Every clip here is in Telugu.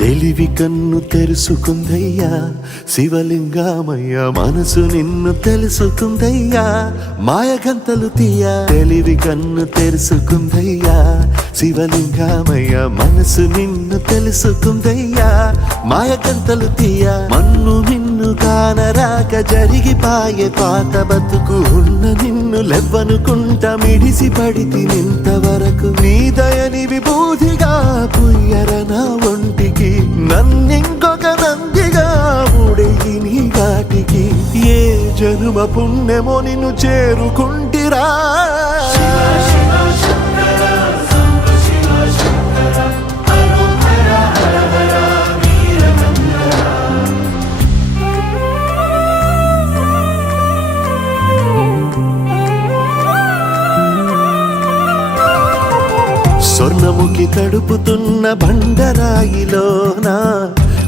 తెలివి కన్ను తెరుసుకుందయ్యా శివలింగమయ్య, మనసు నిన్ను తెలుసుకుందయ్యా మాయగంతలు తీయ. తెలివి కన్ను తెరుసుకుందయ్యా శివలింగమయ్య, మనసు నిన్ను తెలుసుకుందయ్యా మాయగంతలు తీయ. మన్ను నిన్ను కానరాక జరిగిపాయే పాత బతుకు, ఉన్న నిన్ను లెవ్వనుకుంట మిడిసి పడితి నింతవరకు. నీ దయని విభూతిగా పుయ్యర నా ఒంటికి, నన్నింకొక నందిగా ఊడేయి నీ ఘాటికి. ఏ జనుమ పుణ్యమో నిన్ను చేరుకుంటిరా. స్వర్ణముఖి తడుపుతున్న బండరాయిలోనా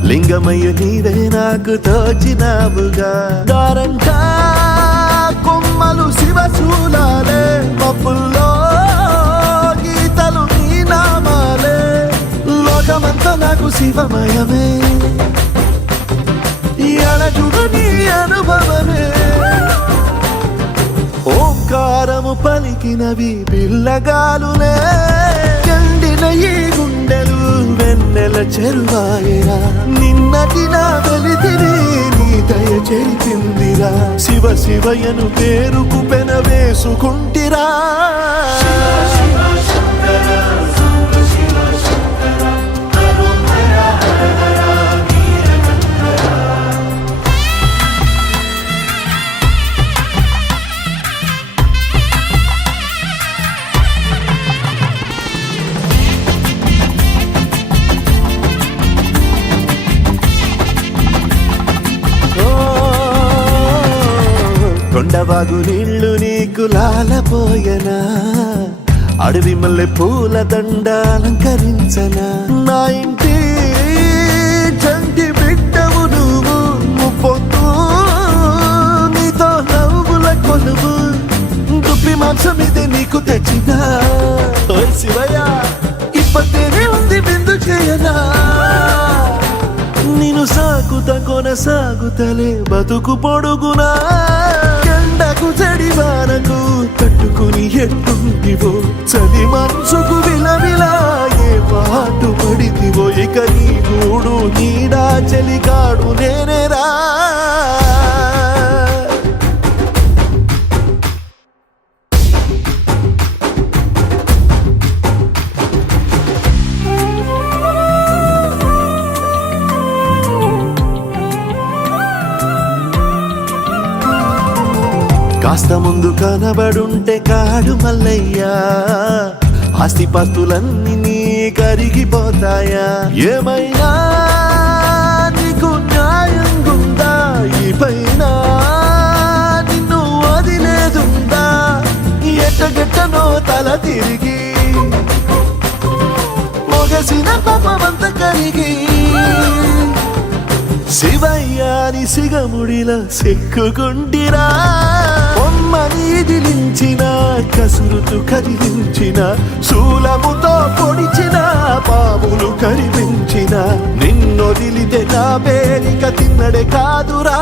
లింగమయ్య నీవే నాకు తోచినావుగా. దారంటా కొమ్మలు శివశూలాలే, మబ్బుల్లో గీతలు నీ నామాలే. లోకమంతా నాకు శివమయమే, అలజుడు నీ అనుభవమే. ఓంకారము పలికినవి పిల్లగాలులే, ఎండిన ఈ గుండెలు వెన్నెల చెరువాయరా. నిన్నటి నా వెలితిని నీ దయ చెరిపిందిరా. శివ శివయను పేరుకు పెన వేసుకుంటిరా. కొండవాగు నీళ్లు నీకు లాలపోయనా, అడవి మల్లె పూల దండ అలంకరించనా. నా ఇంటి చంటి బిడ్డవు నువ్వు, ముప్పొద్దు నీతో నవ్వుల కొలువు. దుప్పి మాంసం ఇది నీకు తెచ్చినా, శివయ్య ఇప్పటినే ఉంది బిందు చేయనా. నిన్ను సాగుత కొనసాగుతలే బతుకు పొడుగునా. ఎండకు చెడివానకు తట్టుకుని ఎట్టుంటివో, చలి మనసుకు విలవిలా ఏ పాటు పడితివో. ఇక నీ గూడు నీడా చెలికాడు నేనేరా. కాస్త ముందు కనబడుంటే కాడు మల్లయ్యా, ఆస్తిపాస్తులన్నీ నీ కరిగిపోతాయా. ఏమైనా నీకు న్యాయం గుందా, ఈ పైన నిన్ను వదిలేదుందా. ఎట్టగెట్టనో తల తిరిగి మొగసిన పాపమంత కరిగి. శివయ్యాని సిగముడిలా సిక్కుకుంటిరా. నీదిలించిన కసురుతూ కదిలించిన, శూలముతో పొడిచిన పాములు కరిపించిన. నిన్నొదిలితే నా పేరిక తిన్నడే కాదురా.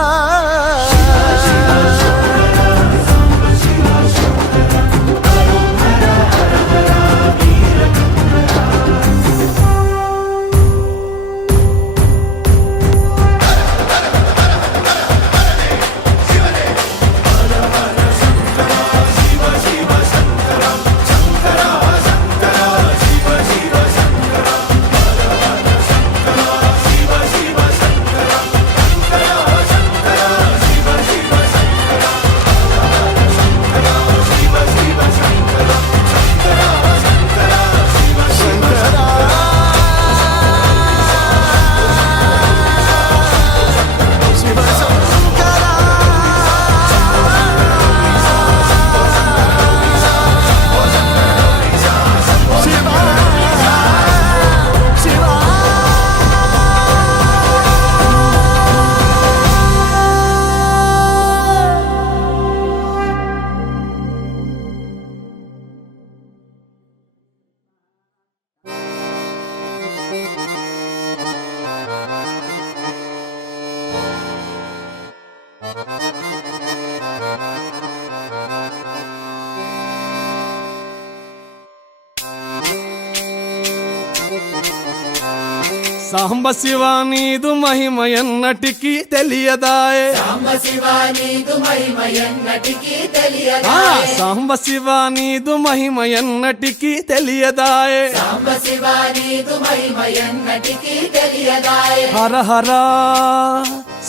సాంబ శివ నీదు మహిమ ఎన్నటికీ తెలియదాయే సాంబ శివ నీదు మహిమ ఎన్నటికీ తెలియదాయే సాంబ శివ నీదు మహిమ ఎన్నటికీ తెలియదాయే సాంబ శివ నీదు మహిమ ఎన్నటికీ తెలియదాయే హర హర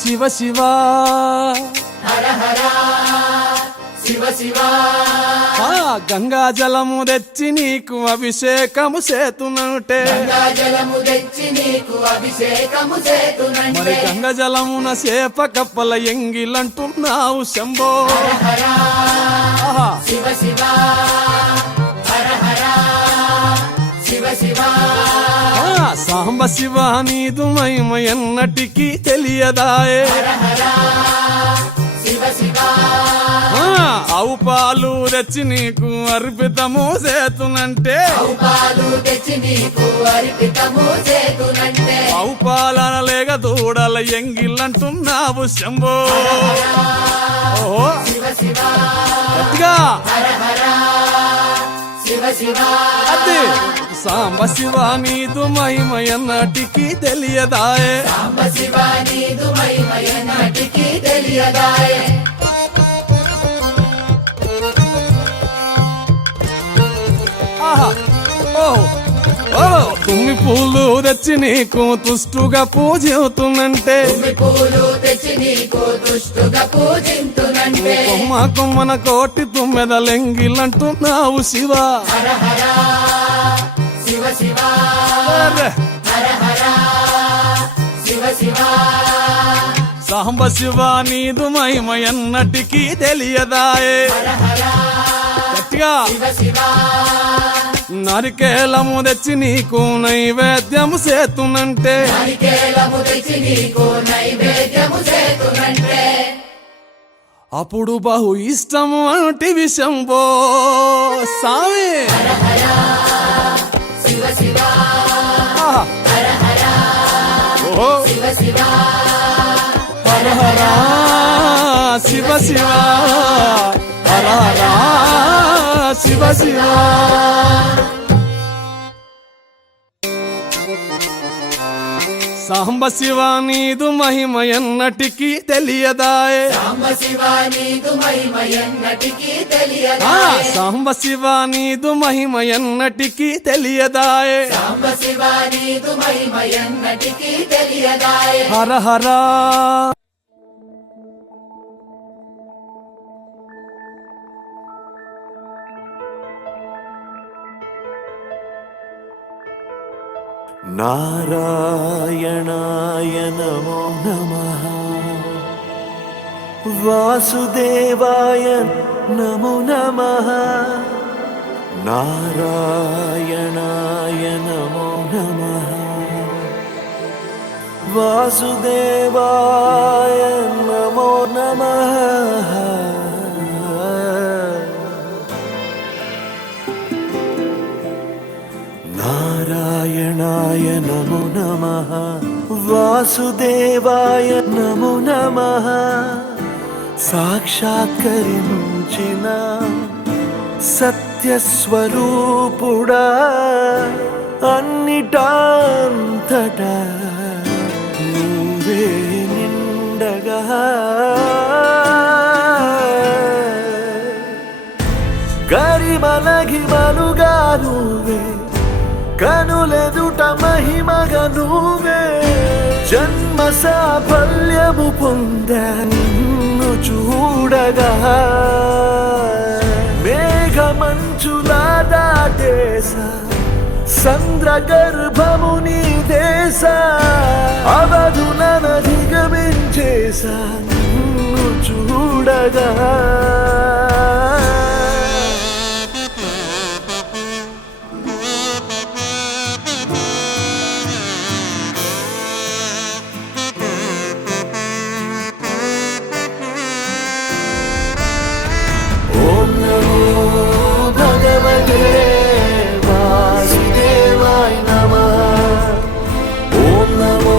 శివ శివ హర హర శివ శివ గంగా జలము తెచ్చి నీకు అభిషేకము చేతునంటే గంగా జలము తెచ్చి నీకు అభిషేకము మరి చేతునంటే గంగ జలమున చేప కప్పల ఎంగిలంటున్నావు శంభో హర ఆహా. శివ శివ హర హర శివ శివ సాంబ శివ నీదు మహిమ ఎన్నటికీ తెలియదాయే హర హర శివ శివ ఆవు పాలు తెచ్చి నీకు అర్పితము చేతునంటే పాలు తెచ్చి నీకు అర్పితము చేతునంటే ఆవు పాలన లేక దూడల ఎంగిలంటున్నావు శంభో ఓహో శివ శివ గట్టిగా హర హర శివ శివ అది సాంబ శివ నీదు మహిమ ఎన్నటికీ తెలియదాయే సాంబ శివ నీదు మహిమ ఎన్నటికీ తెలియదాయే ఆహా ఓహో ఓ తుమ్మి పూలు తెచ్చి నీకు తుష్టుగా పూజవుతున్నంటే తుమ్మి పూలు తెచ్చి నీకు దుష్టుగా పూజింతునంటే కొమ్మ కొమ్మన కోటి తుమ్మెదలెంగిలంటున్నావు శివ హర హర శివ శివ అరే. హర హర శివ శివ సాంబ శివ నీదు మహిమ ఎన్నటికీ తెలియదాయే హర హర గట్టిగా శివ శివ నరికేలము తెచ్చి నీకు నైవేద్యము చేతునంటే నారికేలము తెచ్చి నీకు నైవేద్యము చేతునంటే అప్పుడు బహు ఇష్టము అంటే విషంబో సామి శివ శివ ఆహా. హర హర ఓహో శివ శివ హర హర శివ శివ హర హర శివ శివ సాంబ శివ నీదు మహిమ ఎన్నటికీ తెలియదాయే సాంబ శివ నీదు మహిమ ఎన్నటికీ తెలియదాయే సాంబ శివ నీదు మహిమ ఎన్నటికీ తెలియదాయే సాంబ శివ నీదు మహిమ ఎన్నటికీ తెలియదాయే హర హర నారాయణాయ నమో నమః వాసుదేవాయ నమో నమః నారాయణాయ నమో నమః వాసుదేవాయ నమో నమః నారాయణాయ నమో నమః వాసుదేవాయ నమో నమః సాక్షాత్కరించిన సత్యస్వరూపుడా అన్నిటాంతటా నువ్వే నిండగా గరిమలగిమలుగా నువ్వే కనులెదుట మహిమగా నువ్వే జన్మ సాఫల్యము పొందా నిన్ను చూడగా మేఘమంచులా దాటేస సంద్ర గర్భము నీ దేశ అవధులనధిగమించేసా నిన్ను చూడగా ఓం నమో భగవతే వాసుదేవాయ నమః ఓం నమో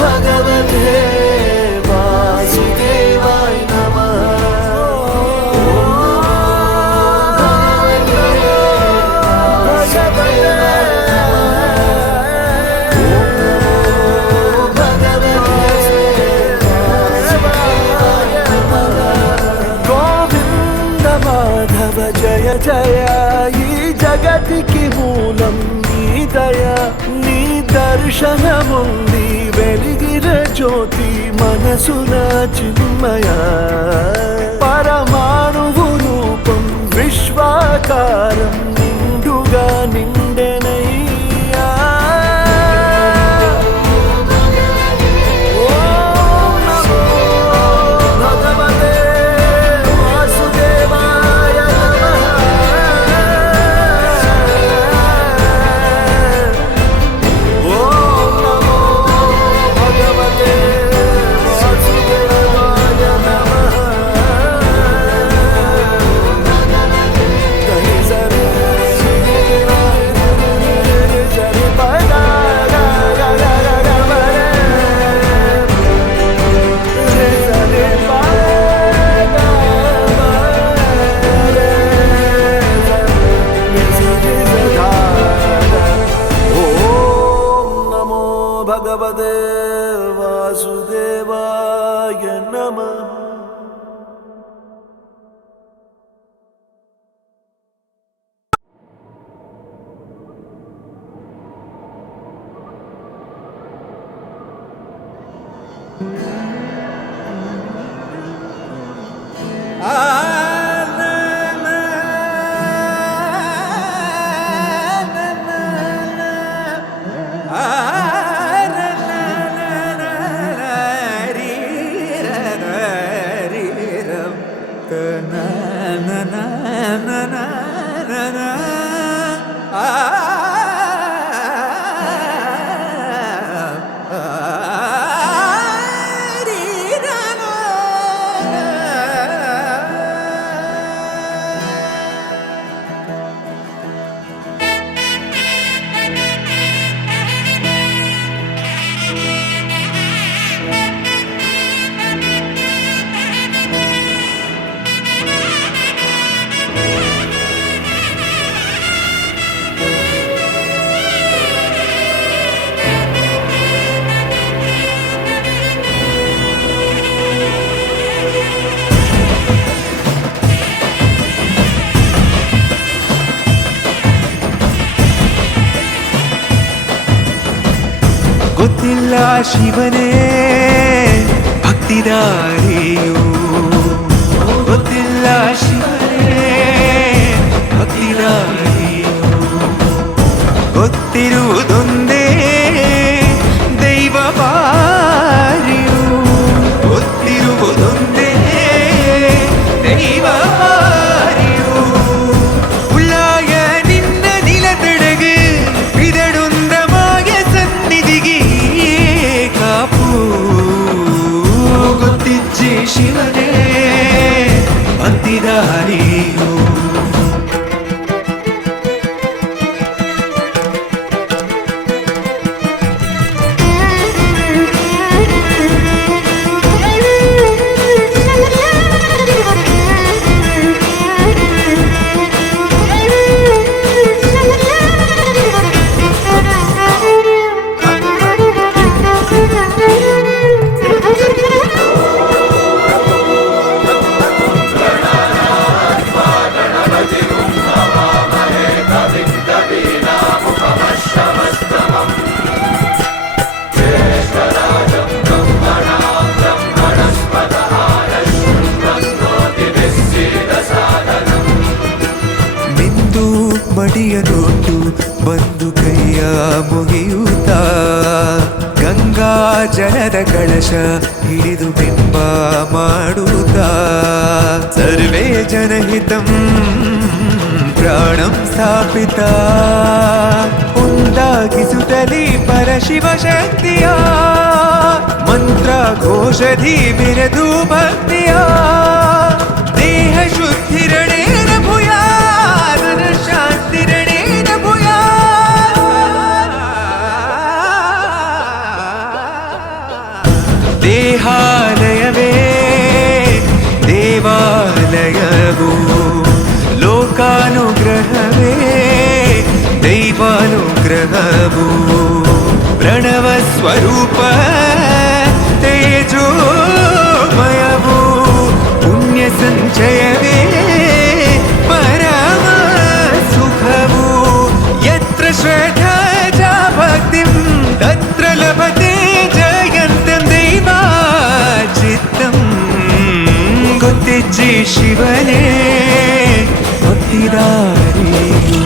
భగవతే వాసుదేవాయ నమః జయ ఈ జగతికి మూలం నీ దయ నీ దర్శనముంది వెలిగిన జ్యోతి మనసున చిన్మయ పరమాణువు రూపం విశ్వాకారం నిండుగా నిండెనయ్యా ఓం నమో భగవతే వాసుదేవాయ నమః ఓం నమో భగవతే వాసుదేవాయ నమః గని సరే సరి పద ఓం నమో భగవతే వాసుదేవాయ నమః ಗೊತ್ತಿಲ್ಲ ಶಿವನೇ ಭಕ್ತಿದಾರಿಯು ಗೊತ್ತಿಲ್ಲ ಶಿವನೇ ಭಕ್ತಿದಾರಿಯು ಗೊತ್ತಿರುವುದೊಂದೇ ದೈವ ಪಾರಿಯು ಗೊತ್ತಿರುವುದೊಂದೇ ದೈವ ಪಾರಿಯು ಉಳ್ಳಾಯ ನಿನ್ನ ನಿಲತಡೆಗೆ ಬಿದಡುಂದಮಾಯ ಸನ್ನಿಧಿಗೆ ಕಾಪು ಗೊತ್ತಿಜ್ಜೆ ಶಿವನೇ ಭಕ್ತಿದಾರಿಯು ಮಿಂದು ಮಡಿಯ ನೋಟು ಬಂದು ಕೈಯ ಮುಗಿಯುತ್ತ ಗಂಗಾ ಜಲದ ಕಳಶ ಹಿಡಿದು ಬಿಂಬ ಮಾಡುತ್ತ ಸರ್ವೇ ಜನಹಿತಂ ಪ್ರಾಣಂ ಸ್ಥಾಪಿತ ಉಂದಾಗಿಸುತ್ತಲೇ ಪರಶಿವ ಶಕ್ತಿಯ ಮಂತ್ರ ಘೋಷಧಿ ಬಿರದು ಭಕ್ತಿಯ ದೇಹ ಶುದ್ಧಿರಣೇನ ಭೂಯಾ ಶಾಂತಿರಣೇನ ಭೂಯಾ ದೇಹಾಲಯವೇ ದೇವಾಲಯವು ಲೋಕಾನುಗ್ರಹವೇ ದೈವಾನುಗ್ರಹವು ಪ್ರಣವ ಸ್ವರೂಪ ತೇಜೋಮಯವು ಪುಣ್ಯ ಸಂಚಯವೇ ಪರಮ ಶಿವನೇ ಭಕ್ತಿದಾರಿಯು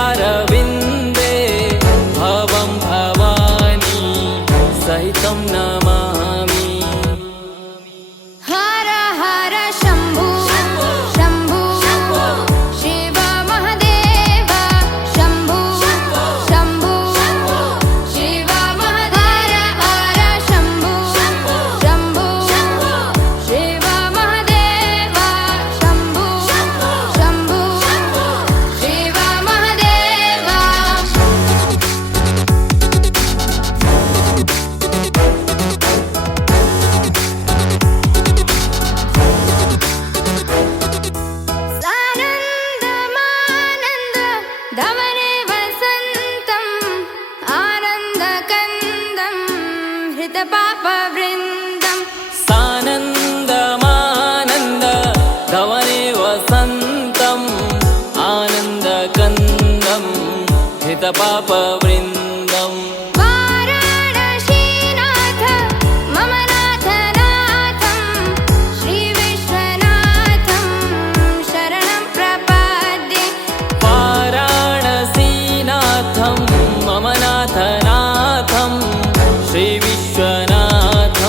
हृदयारविन्दे भवं भवानी सहितं नमामि। हर हर शम्भु शम्भु शिव महादेव शम्भु शम्भु शिव महादेव हर शम्भु शम्भु शिव महादेव शम्भु शम्भु शिव महादेव। सानन्दमानन्द धवने वसन्तम् आनन्दकन्दं हृतपापवृन्दम्। सानन्दमानन्द धवने वसन्तम् आनन्दकन्दं हितपापवृन्दम्। वाराणसीनाथ मम नाथनाथं श्रीविश्वनाथं शरणं प्रपद्ये। वाराणसीनाथं मम नाथनाथं श्रीविश्वनाथं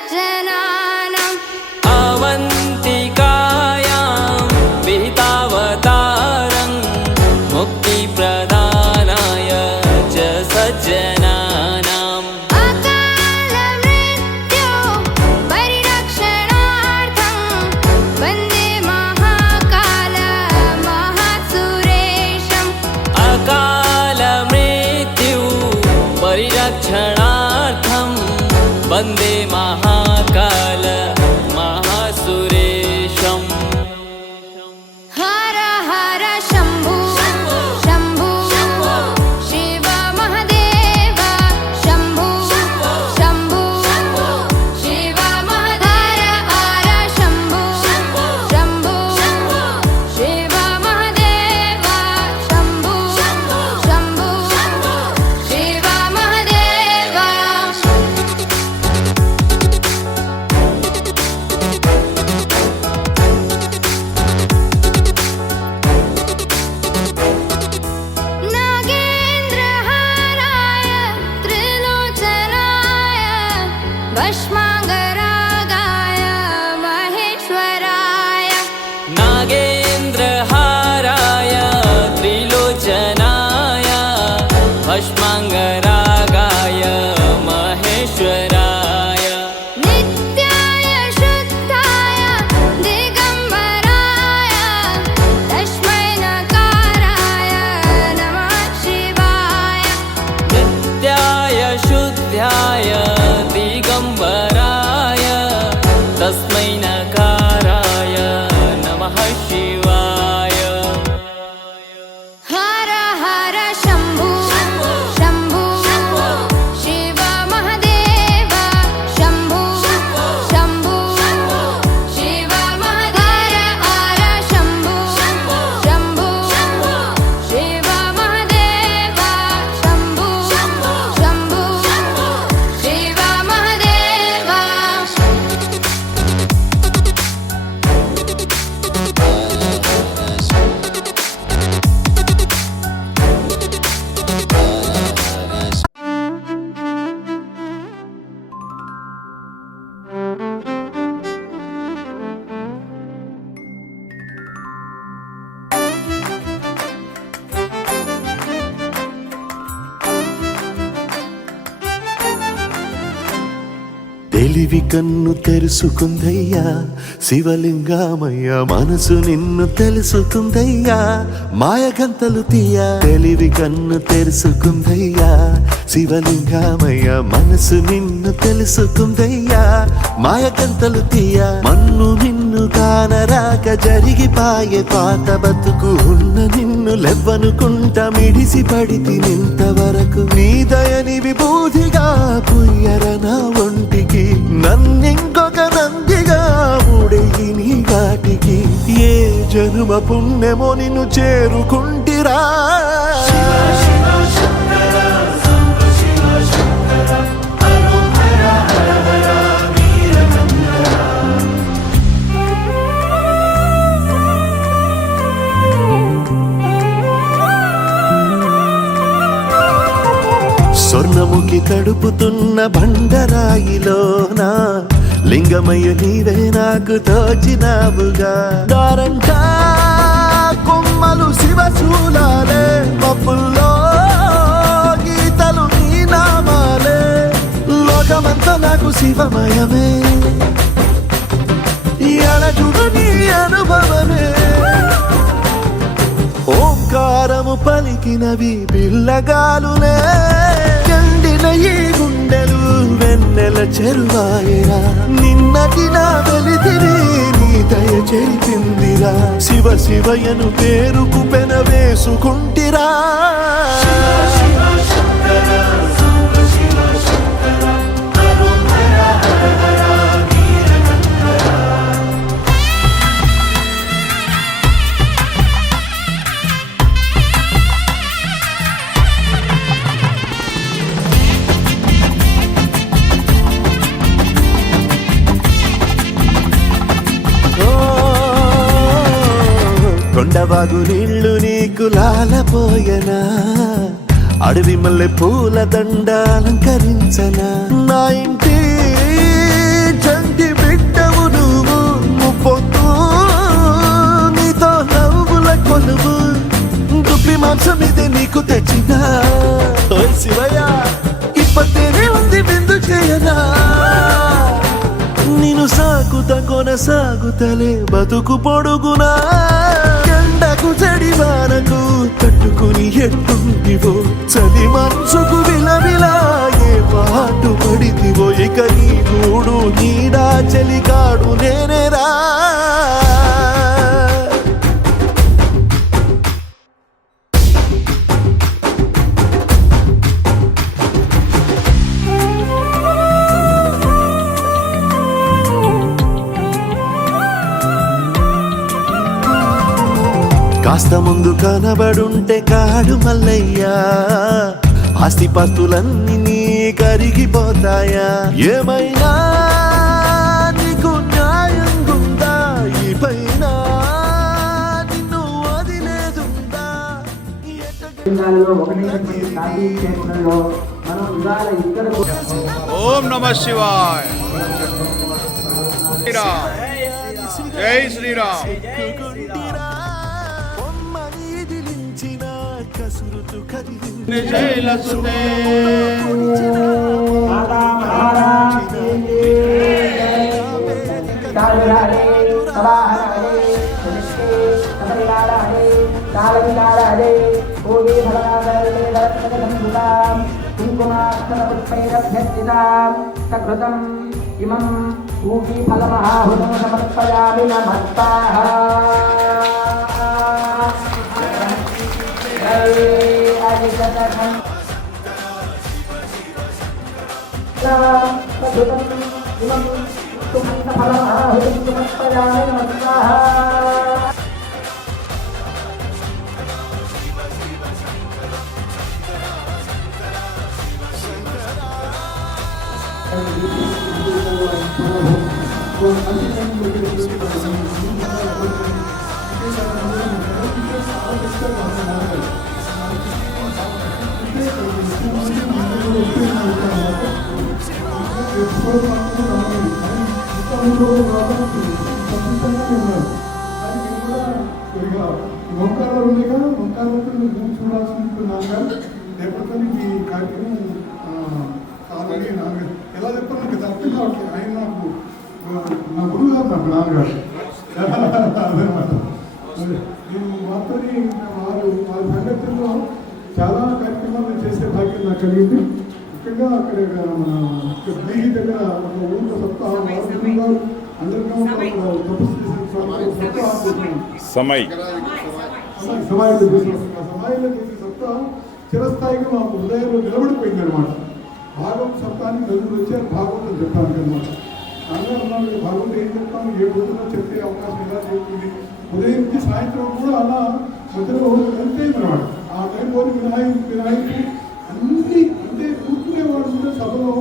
सज्जनानाम् अवन्तिकायां विहितावतारं मुक्तिप्रदानाय च सज्जनानाम् अकालमृत्यो परिरक्षणार्थं वन्दे महाकाल महासुरेशम् अकालमृत्यु परिरक्षणार्थं वन्दे महाकाल महासुरेशम् हर हर शम्भु शम्भु शिव महादेव शम्भु शम्भु शिव महादेव हर शम्भु शम्भु शिव महादेव शम्भु शम्भु शिव महादेव नागेन्द्रहाराय त्रिलोचनाय भस्माङ्गरागाय महेश्वराय नागेन्द्रहाराय त्रिलोचनाय भस्माङ्गरागाय महेश्वराय नित्याय शुद्धाय दिगम्बराय तस्मै नकाराय नमः शिवाय नित्याय शुद्ध्याय दिगम्बराय तस्मै नकाराय नमः शिवाय हर हर शम्भु शम्भु शिव महादेव शम्भु शम्भु शिव महादेव हर शम्भु शम्भु शिव महादेव शम्भु शम्भु शिव महादेव తెలివి కన్ను తెరుసుకుందయ్యా శివలింగమయ్య మనసు నిన్ను తెలుసుకుందయ్యా మాయగంతలు తీయ తెలివి కన్ను తెరుసుకుందయ్యా శివలింగమయ్య మనసు నిన్ను తెలుసుకుందయ్యా మాయగంతలు తీయ మన్ను నిన్ను కానరాక జరిగిపాయే పాత బతుకు ఉన్న నిన్ను లెవ్వనుకుంట మిడిసి పడితి నింతవరకు నీ దయని విభూతిగా పుయ్యర నా ఒంటికి నన్నింకొక నందిగా ఊడెయ్యి నీ ఘాటికి ఏ జనుమ పుణ్యమో నిన్ను చేరుకుంటిరా స్వర్ణముఖి తడుపుతున్న బండరాయిలోన లింగమయ్య నీవే నాకు తోచినావుగా దారంగా కొమ్మలు శివశూలాలే పప్పుల్లో గీతలు నీ నామాలే లోకమంతా నాకు శివమయమే ఎడచుడు నీ అనుభవమే ఓంకారము పలికినవి పిల్లగాలులే ఎండిన ఈ గుండెలు వెన్నెల చెరువాయరా నిన్నటి నా వెలితిరి నీ దయ చెరిపిందిరా శివ శివయను పేరుకు పెన వేసుకుంటిరా కొండవాగు నీళ్లు నీకు లాలపోయనా అడవి మల్లె పూల దండ అలంకరించనా నా ఇంటి మాంసం ఇది నీకు తెచ్చిన ఓయ్ శివయ్య ఇప్పటినే ఉంది విందు చేయనా నిన్ను సాగుత కొనసాగుతలే బతుకు పొడుగునా ఎండకు చెడివానకు తట్టుకుని ఎట్టుంటివో చలి మనసుకు విలవిలా ఏ పాటు పడితివో ఇక నీ గూడు నీడా చెలికాడు నేనేరా కాస్త ముందు కనబడుంటే కాడు మల్లయ్యా ఆస్తిపాస్తులన్నీ నీ కరిగిపోతాయా ఏమైనా నీకు న్యాయం గుందా ఈ పైన నిన్ను వదిలేదుందా ఓం నమః శివాయ. శ్రీరామ్ జై శ్రీరామ్. కసురుతు కదిలింది నిజైలసుతే ఇమం ఊహీ ఫలమహాహుతం సమర్పయామి నమః. మోకాలు ఉండేగా మోకాలు చూడాల్సింటున్నాగా లేకపోతే ఈ కార్యక్రమం కాదని నాన్నగారు ఎలా చెప్పారు నాకు అర్థం కావట్లేదు. ఆయన నాకు నా గురువు గారు నాకు నాన్నగారు అదనమాట. నేను మాతో వారి సంగతిలో చాలా కార్యక్రమాలు చేసే భాగ్యం నాకు కలిగింది. ముఖ్యంగా అక్కడ మన దీహి దగ్గర ఒక ఊళ్ళో సప్తాహం అందరికీ తపస్సు చేసిన సమాయిలో చేసిన సప్తాహం చిరస్థాయిగా మా హృదయంలో నిలబడిపోయింది అనమాట. భాగవత సప్తాహానికి నలుగురు వచ్చారు భాగవతం చెప్పడానికి అనమాట. అందరూ భాగవతం ఏం చెప్తాము, ఏ రోజుల్లో చెప్పే అవకాశం ఎలా చేస్తుంది. ఉదయం నుంచి సాయంత్రం కూడా అలా మధ్యలో వెళ్తే అనమాట. ఆ టైంలో వినాయకుడి అన్ని అంటే కూర్చునేవాడు కూడా సభలో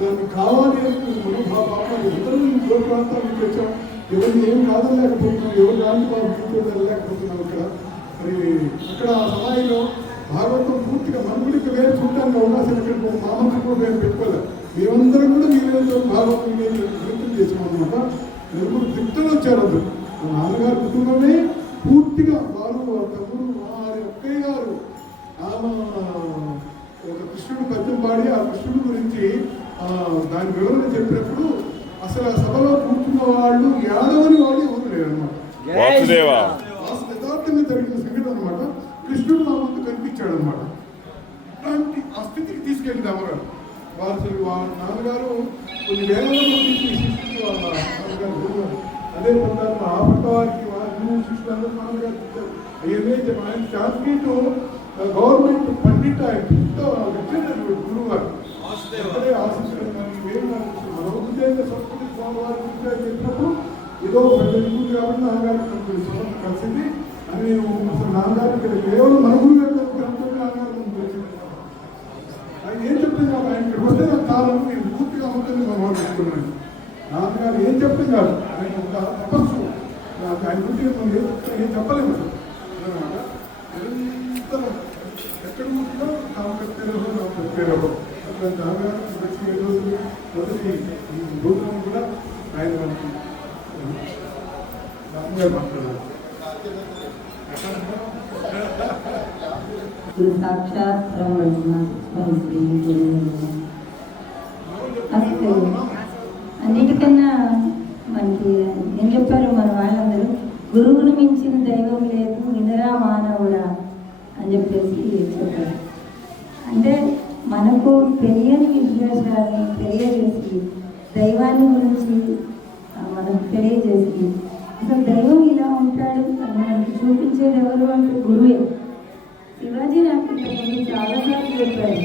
దాన్ని కావాలి మనోభావాలు అందరూ దూర ప్రాంతాల నుంచి వచ్చాం. ఎవరిని ఏం కాదలేకపోతున్నాం, ఎవరు దానికి వాళ్ళు వెళ్ళలేకపోతున్నాం. ఇక్కడ మరి అక్కడ సమాయిలో భాగవతం పూర్తిగా మనుగుడికి వేరే చూడడానికి అవకాశం ఇక్కడ మామూలు కూడా మేము పెట్టుకోలేదు. మేమందరం కూడా వీళ్ళతో భాగవతం ప్రయత్నం చేసాం అనమాట. నలుగురు తిట్టలు వచ్చారు. అందరూ మా నాన్నగారి కుటుంబమే పూర్తిగా వారు తమ్ముడు వారి అక్కయ్య గారు ఆమె ఒక కృష్ణుడు పద్యం పాడి ఆ కృష్ణుడి గురించి దాని వివరణ చెప్పినప్పుడు అసలు ఆ సభలో కూర్చున్న వాళ్ళు యాదవని వాడు ఎవరు లేరనమాట. యథార్థంగా జరిగిన సంఘటన అనమాట. కృష్ణుడు మా ముందు కనిపించాడు అనమాట. అలాంటి ఆ స్థితికి తీసుకెళ్ళింది అమ్మగారు. వారు అసలు వాళ్ళ నాన్నగారు కొన్ని వేల మంది శిష్యులు వాళ్ళ నాన్నగారు అదే పట్టాలు ఆ పట్ట వారికి వారి శిష్యులందరూ నాన్నగారు ఇచ్చారు. ఏదైతే ఆయన చాన్స్మీట్ గవర్నమెంట్ పండిట్ ఆయన గురువు గారు ఎక్కడే ఆశించడం కానీ మన ఉద్యోగ సంస్కృతి స్వామివారి గురించి చెప్పినప్పుడు ఏదో పెద్ద గురు కాబట్టి నాన్నగారికి సంబంధం కలిసింది అని నేను అసలు నాన్నగారు ఇక్కడ కేవలం మన గురువు యొక్క గ్రంథం నాన్నగారు తెలిసింది. ఆయన ఏం చెప్తే కాదు, ఆయన ఇక్కడ వస్తే నాకు కావాలని నేను పూర్తిగా అమ్మకాన్ని మనం చెప్తున్నాను. నాన్నగారు ఏం చెప్తే కాదు, ఆయన ఒక తపస్సు ఆయన గురించి మనం ఏం చెప్పలేము అనమాట. నిరంతరం ఎక్కడ ఉంటుందో కాంపెక్టేరో అట్లా నాన్నగారు మొదటి భూతం కూడా ఆయన మనకి మాట్లాడారు. గురు సాక్షాత్ అసలు అన్నిటికన్నా మనకి ఏం చెప్పారు మన వాళ్ళందరూ, గురువును మించిన దైవం లేదు వినరా మానవుడా అని చెప్పేసి చెప్పారు. అంటే మనకు తెలియని విశేషాన్ని తెలియజేసి దైవాన్ని గురించి మనకు తెలియజేసి అసలు దైవం ఇలా ఉంటాడు అని మనకి చూపించేది ఎవరు అంటే గురువే. శివాజీ నాకు ఇంతకుముందు చాలాసార్లు చెప్పారు,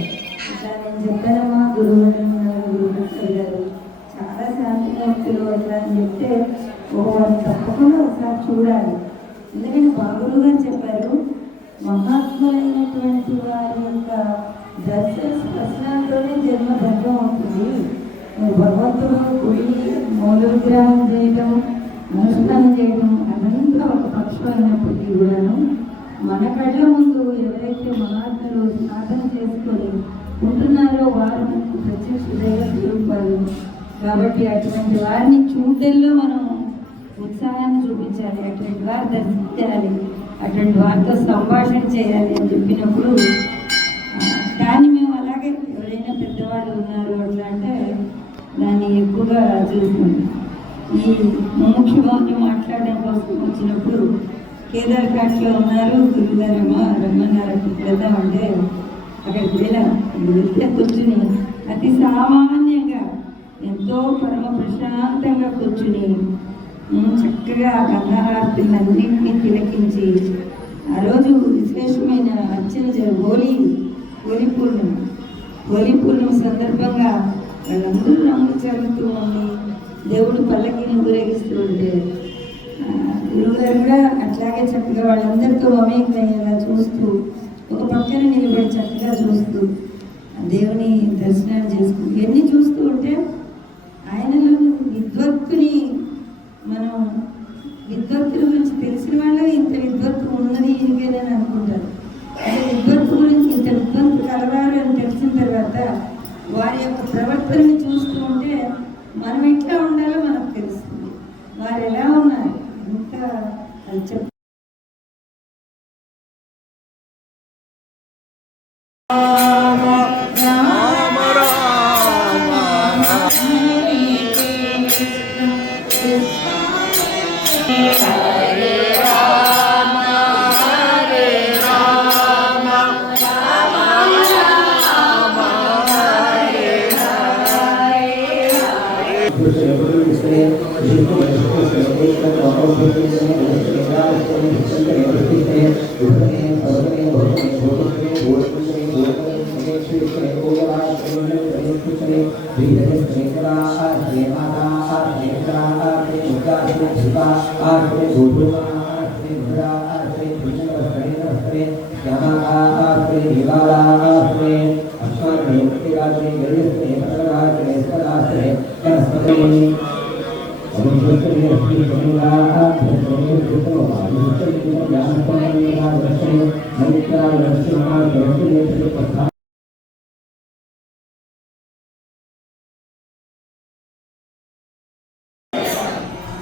ఇట్లా నేను చెప్పానమ్మా గురువు గారు చాలా శాంతిమూర్తులు అట్లా అని చెప్తే వారిని తప్పకుండా ఒకసారి చూడాలి. ఎందుకంటే బాగురు గారు చెప్పారు, మహాత్ములైనటువంటి వారి యొక్క దర్శన స్పర్శనంతోనే జన్మ ధర్మం అవుతుంది. భగవంతుడు గుడి మూల విగ్రహం చేయడం, అనుష్ఠానం చేయడం అదంతా ఒక పక్షం అయినప్పటికీ కూడాను మన కళ్ళ ముందు ఎవరైతే మహాత్ములు సాధన చేసుకొని ఉంటున్నారో వారు మనకు ప్రత్యక్ష దైవ స్వరూపాలు. కాబట్టి అటువంటి వారిని చూడల్లో మనం ఉత్సాహాన్ని చూపించాలి, అటువంటి వారు దర్శించాలి, అటువంటి వారితో సంభాషణ చేయాలి అని చెప్పినప్పుడు కానీ మేము అలాగే ఎవరైనా పెద్దవాళ్ళు ఉన్నారు అట్లా అంటే దాన్ని ఎక్కువగా చూసుకుంటాం. ఈ ముఖ్యమంత్రి మాట్లాడడం కోసం వచ్చినప్పుడు కేదార్ ఘాట్లో ఉన్నారు, గురుగారు రమ్మన్నారు అక్కడికి వెళ్దామంటే అక్కడికి వెళ్తే కూర్చుని అతి సామాన్యంగా ఎంతో పరమ ప్రశాంతంగా కూర్చుని చక్కగా గంగాహారతులన్నింటినీ తిలకించి ఆ రోజు విశేషమైన అర్చన హోలీ పూర్ణిమ సందర్భంగా వాళ్ళందరూ రంగులు చల్లుతూ ఉండి దేవుడు పల్లకిని ఊరేగిస్తూ ఉంటే గురువుగారు కూడా అట్లాగే చక్కగా వాళ్ళందరితో మమేకమయ్యేలా చూస్తూ ఒక పక్కన నిలబడి చక్కగా చూస్తూ దేవుని దర్శనాలు చేసుకుంటూ ఇవన్నీ చూస్తూ ఉంటే ఆయనలో విద్వత్తుని మనం విద్వత్తుల గురించి తెలిసిన వాళ్ళే ఇంత విద్వత్తు ఉన్నది ఇంకేనని అనుకుంటారు. అదే విద్వత్తు గురించి ఇంత విద్వత్తు కలవారు అని తెలిసిన తర్వాత వారి యొక్క ప్రవర్తనని చూస్తూ ఉంటే మనం ఎట్లా ఉండాలో మనకు తెలుస్తుంది, వారు ఎలా ఉన్నారు ఇంకా అది చెప్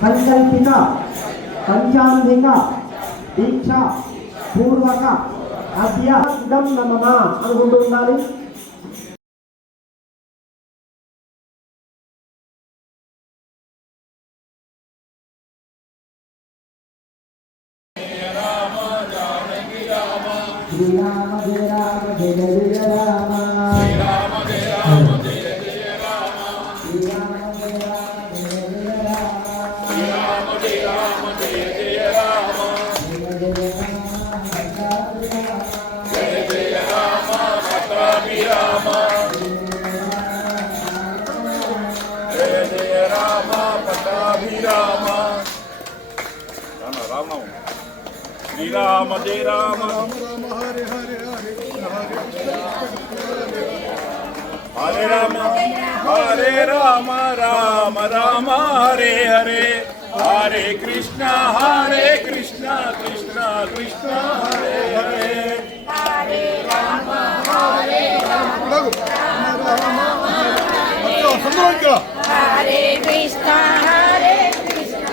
సంకల్పిత పంచాంగిక దీక్ష పూర్వక అభ్యాసం నమః అనుకుంటూ ఉండాలి. శ్రీరామ జయ రామ జయ జయ రామ, శ్రీరామ జయ రామ జయ జయ రామ, శ్రీరామ జయ రామ జయ జయ రామ, శ్రీరామ జయ రామ జయ జయ రామ, జయ జయ రామ పట్టాభిరామ, జయ జయ రామ పట్టాభిరామ. రామ శ్రీరామ జయ రామ హరే హరే హరే రామ హరే రామ రామ రామ హరే హరే హరే కృష్ణ కృష్ణ కృష్ణ హరే హరే హరే రామ హరే రామ హరే కృష్ణ హరే కృష్ణ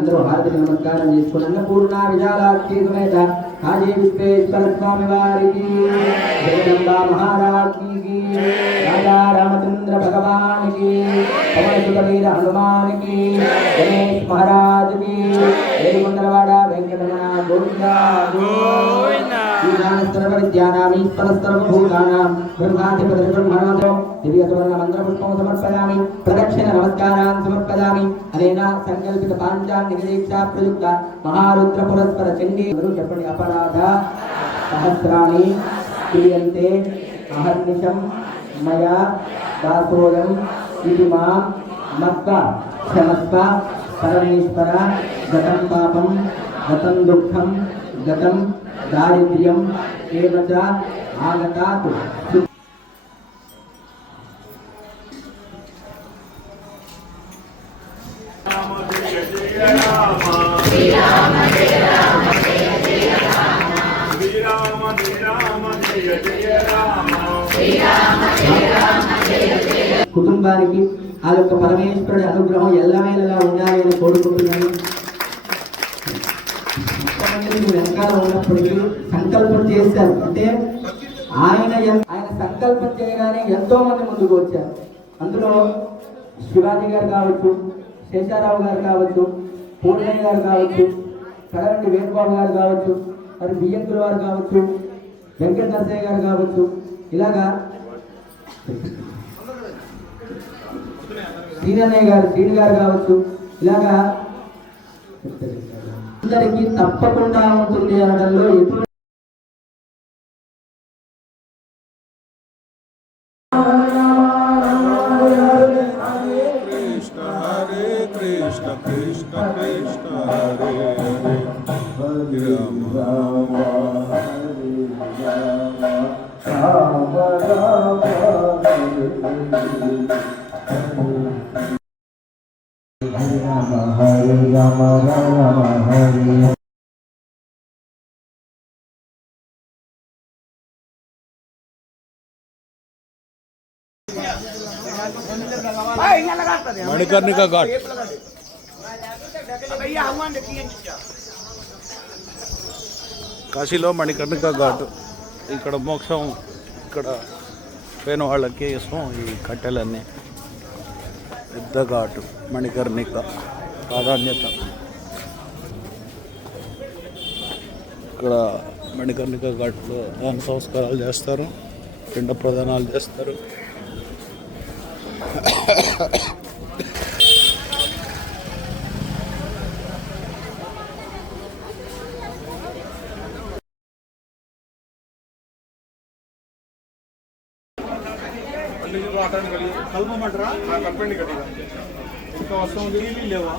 అందరూ హారతి నమస్కారం చేసుకున్న పూర్ణ విశాలాక్షి సమేత హాజీ విశ్వేశ్వర స్వామి వారికి జగదంబా మహారాజ్కి రాజా రామచంద్ర భగవానికి పవన వీర హనుమానికి గణేష్ మహారాజుకి ఏడుకొండలవాడ వెంకటరమణ గోవిందా ప్రదక్షిణ నమస్కారాన్ని సమర్పయామి అనేన సంకల్పిత పాంచాన్ని నివేదిక్షా ప్రయుక్త మహారుద్ర పురస్పర చండీ చెప్పండి అపరాధ సహస్రాణి క్రియంతే అహర్నిశం మయా దాసోయం ఇది మా మత్త క్షమస్వ పరమేశ్వర గతం పాపం గతం దుఃఖం గతం దారిద్ర్యం ఏవచ ఆగతాతు కుటుంబానికి ఆ యొక్క పరమేశ్వరుడి అనుగ్రహం ఎల్లవేళలా ఉండాలి అని కోరుకుంటున్నాను. వెనకాల ఉన్నప్పటికీ సంకల్పం చేశారు అంటే ఆయన సంకల్పం చేయగానే ఎంతో మంది ముందుకు వచ్చారు. అందులో శివాజీ గారు కావచ్చు, శేషారావు గారు కావచ్చు, పూర్ణయ్య గారు కావచ్చు, కడగంటి వేణుబాబు గారు కావచ్చు, మరి బియ్యంకుల వారు కావచ్చు, వెంకట నరసయ్య గారు కావచ్చు, ఇలాగా శ్రీనన్నయ్య గారు శ్రీని గారు కావచ్చు, ఇలాగా అందరికీ తప్పకుండా ఉంటుంది అనడంలో ఎటువంటి మణికర్ణిక ఘాట్ కాశీలో మణికర్ణిక ఘాట్. ఇక్కడ మోక్షం, ఇక్కడ పోయిన వాళ్ళకి ఇస్తాం ఈ కట్టెలన్నీ. పెద్ద ఘాటు మణికర్ణిక ప్రాధాన్యత. ఇక్కడ మణికర్ణిక ఘాట్లో దాన సంస్కారాలు చేస్తారు, పిండ ప్రదానాలు చేస్తారు. కలపమంటారా కలపండి గట్టిగా. ఇంకా వస్తుంది లేవా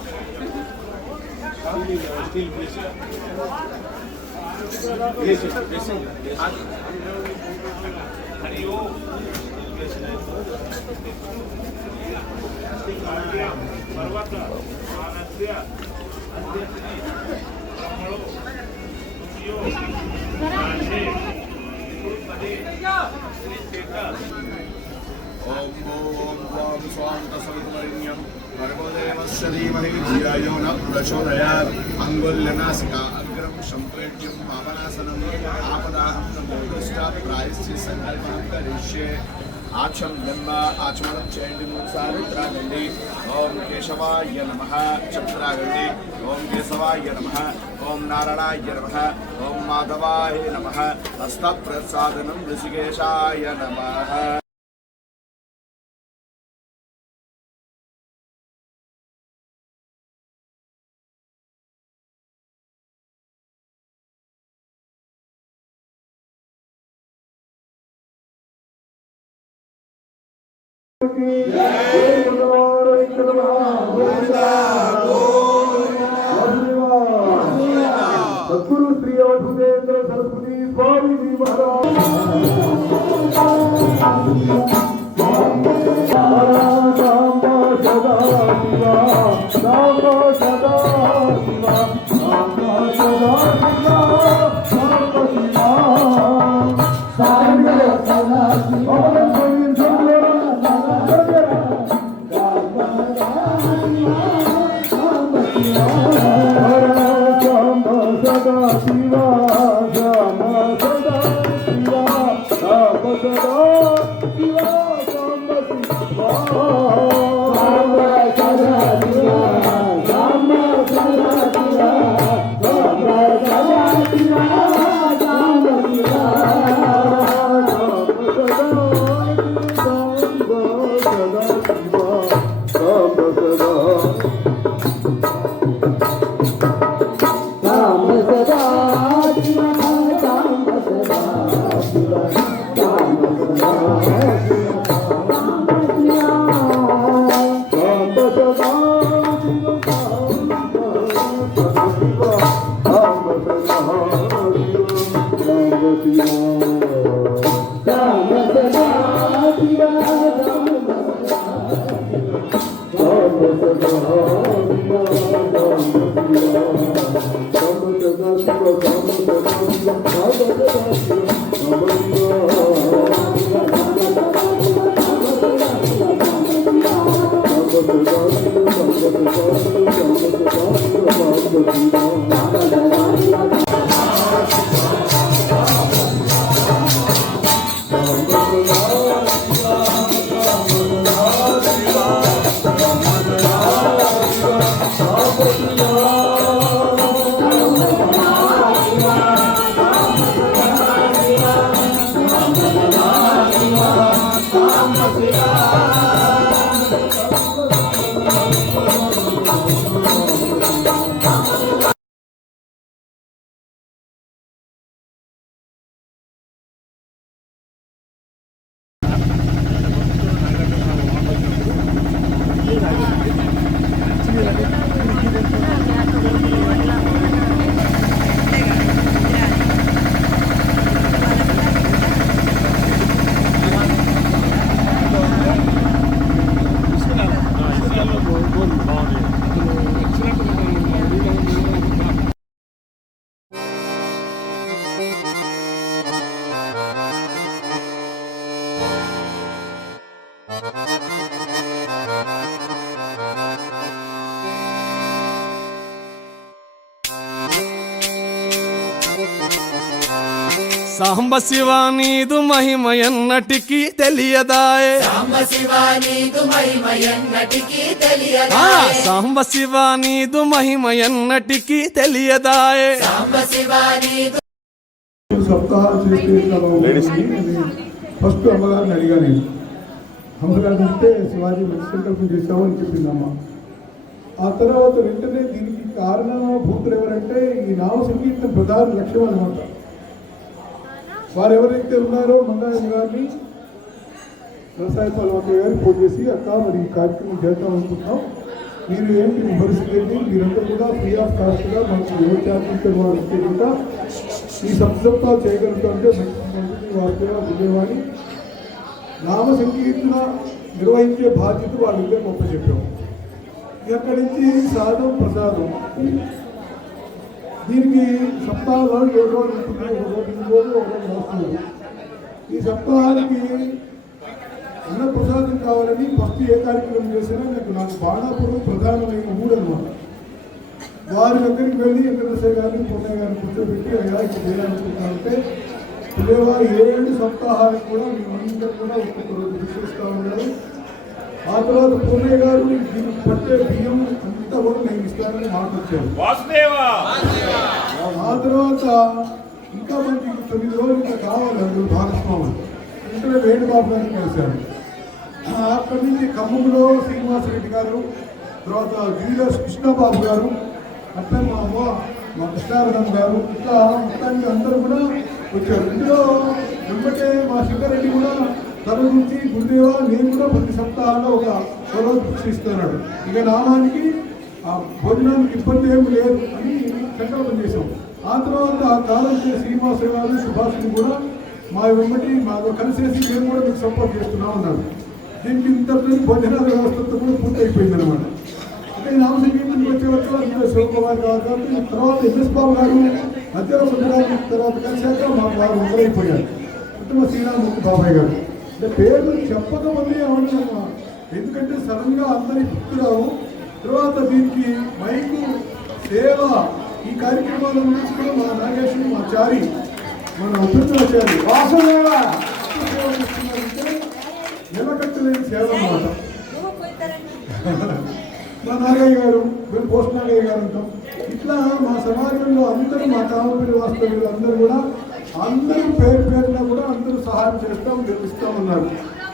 స్టీల్ ప్లేస్ ఓం ఓం స్వాంతసవితుర్యం భర్గోదేవస్య ధీమహి ధియాయో న ప్రచోదయాత్. అంగుల్యనాసికా అగ్రం సంప్రేట్యం పాపనాసనం ఆపదాహం నమోదృష్టా ప్రాయశ్చి సంకల్పం కరిష్యే. ఆచం జన్మ ఆచమనం చేయండి, మూడుసార్లు త్రాగండి. ఓం కేశవాయ నమః త్రాగండి. ఓం కేశవాయ నమః, ఓం నారాయణాయ నమః, ఓం మాధవాయ నమః. హస్త ప్రసాదనం ఋషికేశాయ నమః. సద్గురు శ్రీ వసుదేంద్ర సరస్వతి స్వామి Gracias. సాంబ శివ నీదు మహిమ ఎన్నటికీ తెలియదాయే సాంబ శివ నీదు మహిమ ఎన్నటికీ ఆ తెలియదాయే సాంబ శివ నీదు మహిమ ఎన్నటికీ తెలియదాయే సాంబ శివ నీదు సప్తాహాలు చేస్తే ఫస్ట్ అమ్మగారిని అడిగా నేను. అమ్మగారిని అంటే శివాజీ మంచి సంకల్పం చేశావు అని చెప్పిందమ్మ. ఆ తర్వాత వెంటనే దీనికి కారణభూతులు ఎవరంటే ఈ నామ సంగీతం ప్రధాన లక్ష్యం అనమాట. వారు ఎవరైతే ఉన్నారో మంగాయమ్మ గారిని వ్యవసాయ పలవతి గారిని ఫోన్ చేసి అక్క మరి ఈ కార్యక్రమం చేద్దాం అనుకుంటున్నాం, మీరు ఏంటి మీ పరిస్థితి ఏంటి, మీరందరూ కూడా ఫ్రీ ఆఫ్ కాస్ట్గా మనకు ఎవరు చేస్తుంటే వారు వస్తే కూడా ఈ సప్తాలు చేయగలుగుతుంటే మంచి వారి పేరు విజయవాడి నామ సంకీర్తన నిర్వహించే బాధ్యత వాళ్ళిద్దరే గొప్ప చెప్పాము. ఇక్కడి నుంచి సాధం ప్రసాదం దీనికి సప్తాహాలు 7 రోజులు ఉంటుంది, ఒక రోజు 2 రోజులు, ఒక రోజు వస్తుంది. ఈ సప్తాహానికి అన్న ప్రసాదం కావాలని ఫస్ట్ ఏ కార్యక్రమం చేసినా నాకు బాణాపురం ప్రధానమైన ఊరు అనమాట. వారి దగ్గరికి వెళ్ళి వెంకటేశ్వర గారిని పున్నయ్య గారిని కూర్చోబెట్టి అయ్యా ఇక్కడ చేయాలనుకుంటామంటే పిల్లవారు 7 సప్తాహాలకు కూడా మేమందరం కూడా ఒక్కొక్క రోజు విశ్వసిస్తూ ఉన్నారు. ఆ తర్వాత పున్నయ్య గారు దీనికి పట్టే బియ్యం అంతా కూడా నేను ఇస్తానని మాట వచ్చాను. ఆ తర్వాత ఇంకా మనకి 9 రోజులు ఇంకా కావాలి అందులో భాగస్వాములు ఇంట్లో వేణుబాబు గారిని కలిశాను. అక్కడి నుంచి ఖమ్మంలో శ్రీనివాసరెడ్డి గారు, తర్వాత గిరిలో కృష్ణబాబు గారు, అట్లా మా అమ్మ మా కృష్ణారథం గారు, ఇట్లా మొత్తానికి అందరూ కూడా వచ్చారు. ఇందులో వెంబటే మా శంకరెడ్డి కూడా తన నుంచి గురుదేవ నేను కూడా ప్రతి సప్తాహాల్లో ఒక రోజు శిక్షిస్తున్నాడు, ఇక నామానికి ఆ భోజనానికి ఇబ్బంది ఏమి లేదు అని సంకల్పం చేశాం. ఆ తర్వాత కాలం శ్రీనివాసరావు గారు సుభాష్ని కూడా మా వెంబటి మాతో కలిసేసి మేము కూడా మీకు సపోర్ట్ చేస్తున్నాం అన్నారు. దీనికి ఇంత భోజనాల వ్యవస్థతో కూడా పూర్తి అయిపోయింది అనమాట. అంటే నామసంగీతానికి వచ్చే అందులో శివకుమార్ గారు తర్వాత ఎంఎస్ బాబు గారు మధ్యలో గారు తర్వాత కలిసాక మాకు వారు మొదలైపోయారు. అంటే మా శ్రీరామూర్తి బాబాయ్ గారు అంటే పేర్లు చెప్పకముందే అవసరమా, ఎందుకంటే సడన్గా అందరి గుర్తురావు. తర్వాత దీనికి మైకు సేవ ఈ కార్యక్రమాల గురించి కూడా మా నాగేశ్వరి మా చారి మన ఉపేంద్రాచారి వాసుదేవ సేవ చేస్తున్నారంటే నిలకట్టలేని సేవ అన్నమాట. మా నాగయ్య గారు పోస్ట్ నాగయ్య గారు ఉంటాం. ఇట్లా మా సమాజంలో అందరూ మా కామపల్లి వాస్తవ్యులు అందరూ కూడా అందరూ పేరు పేరున కూడా అందరూ సహాయం చేస్తాం గెలిపిస్తామన్నారు.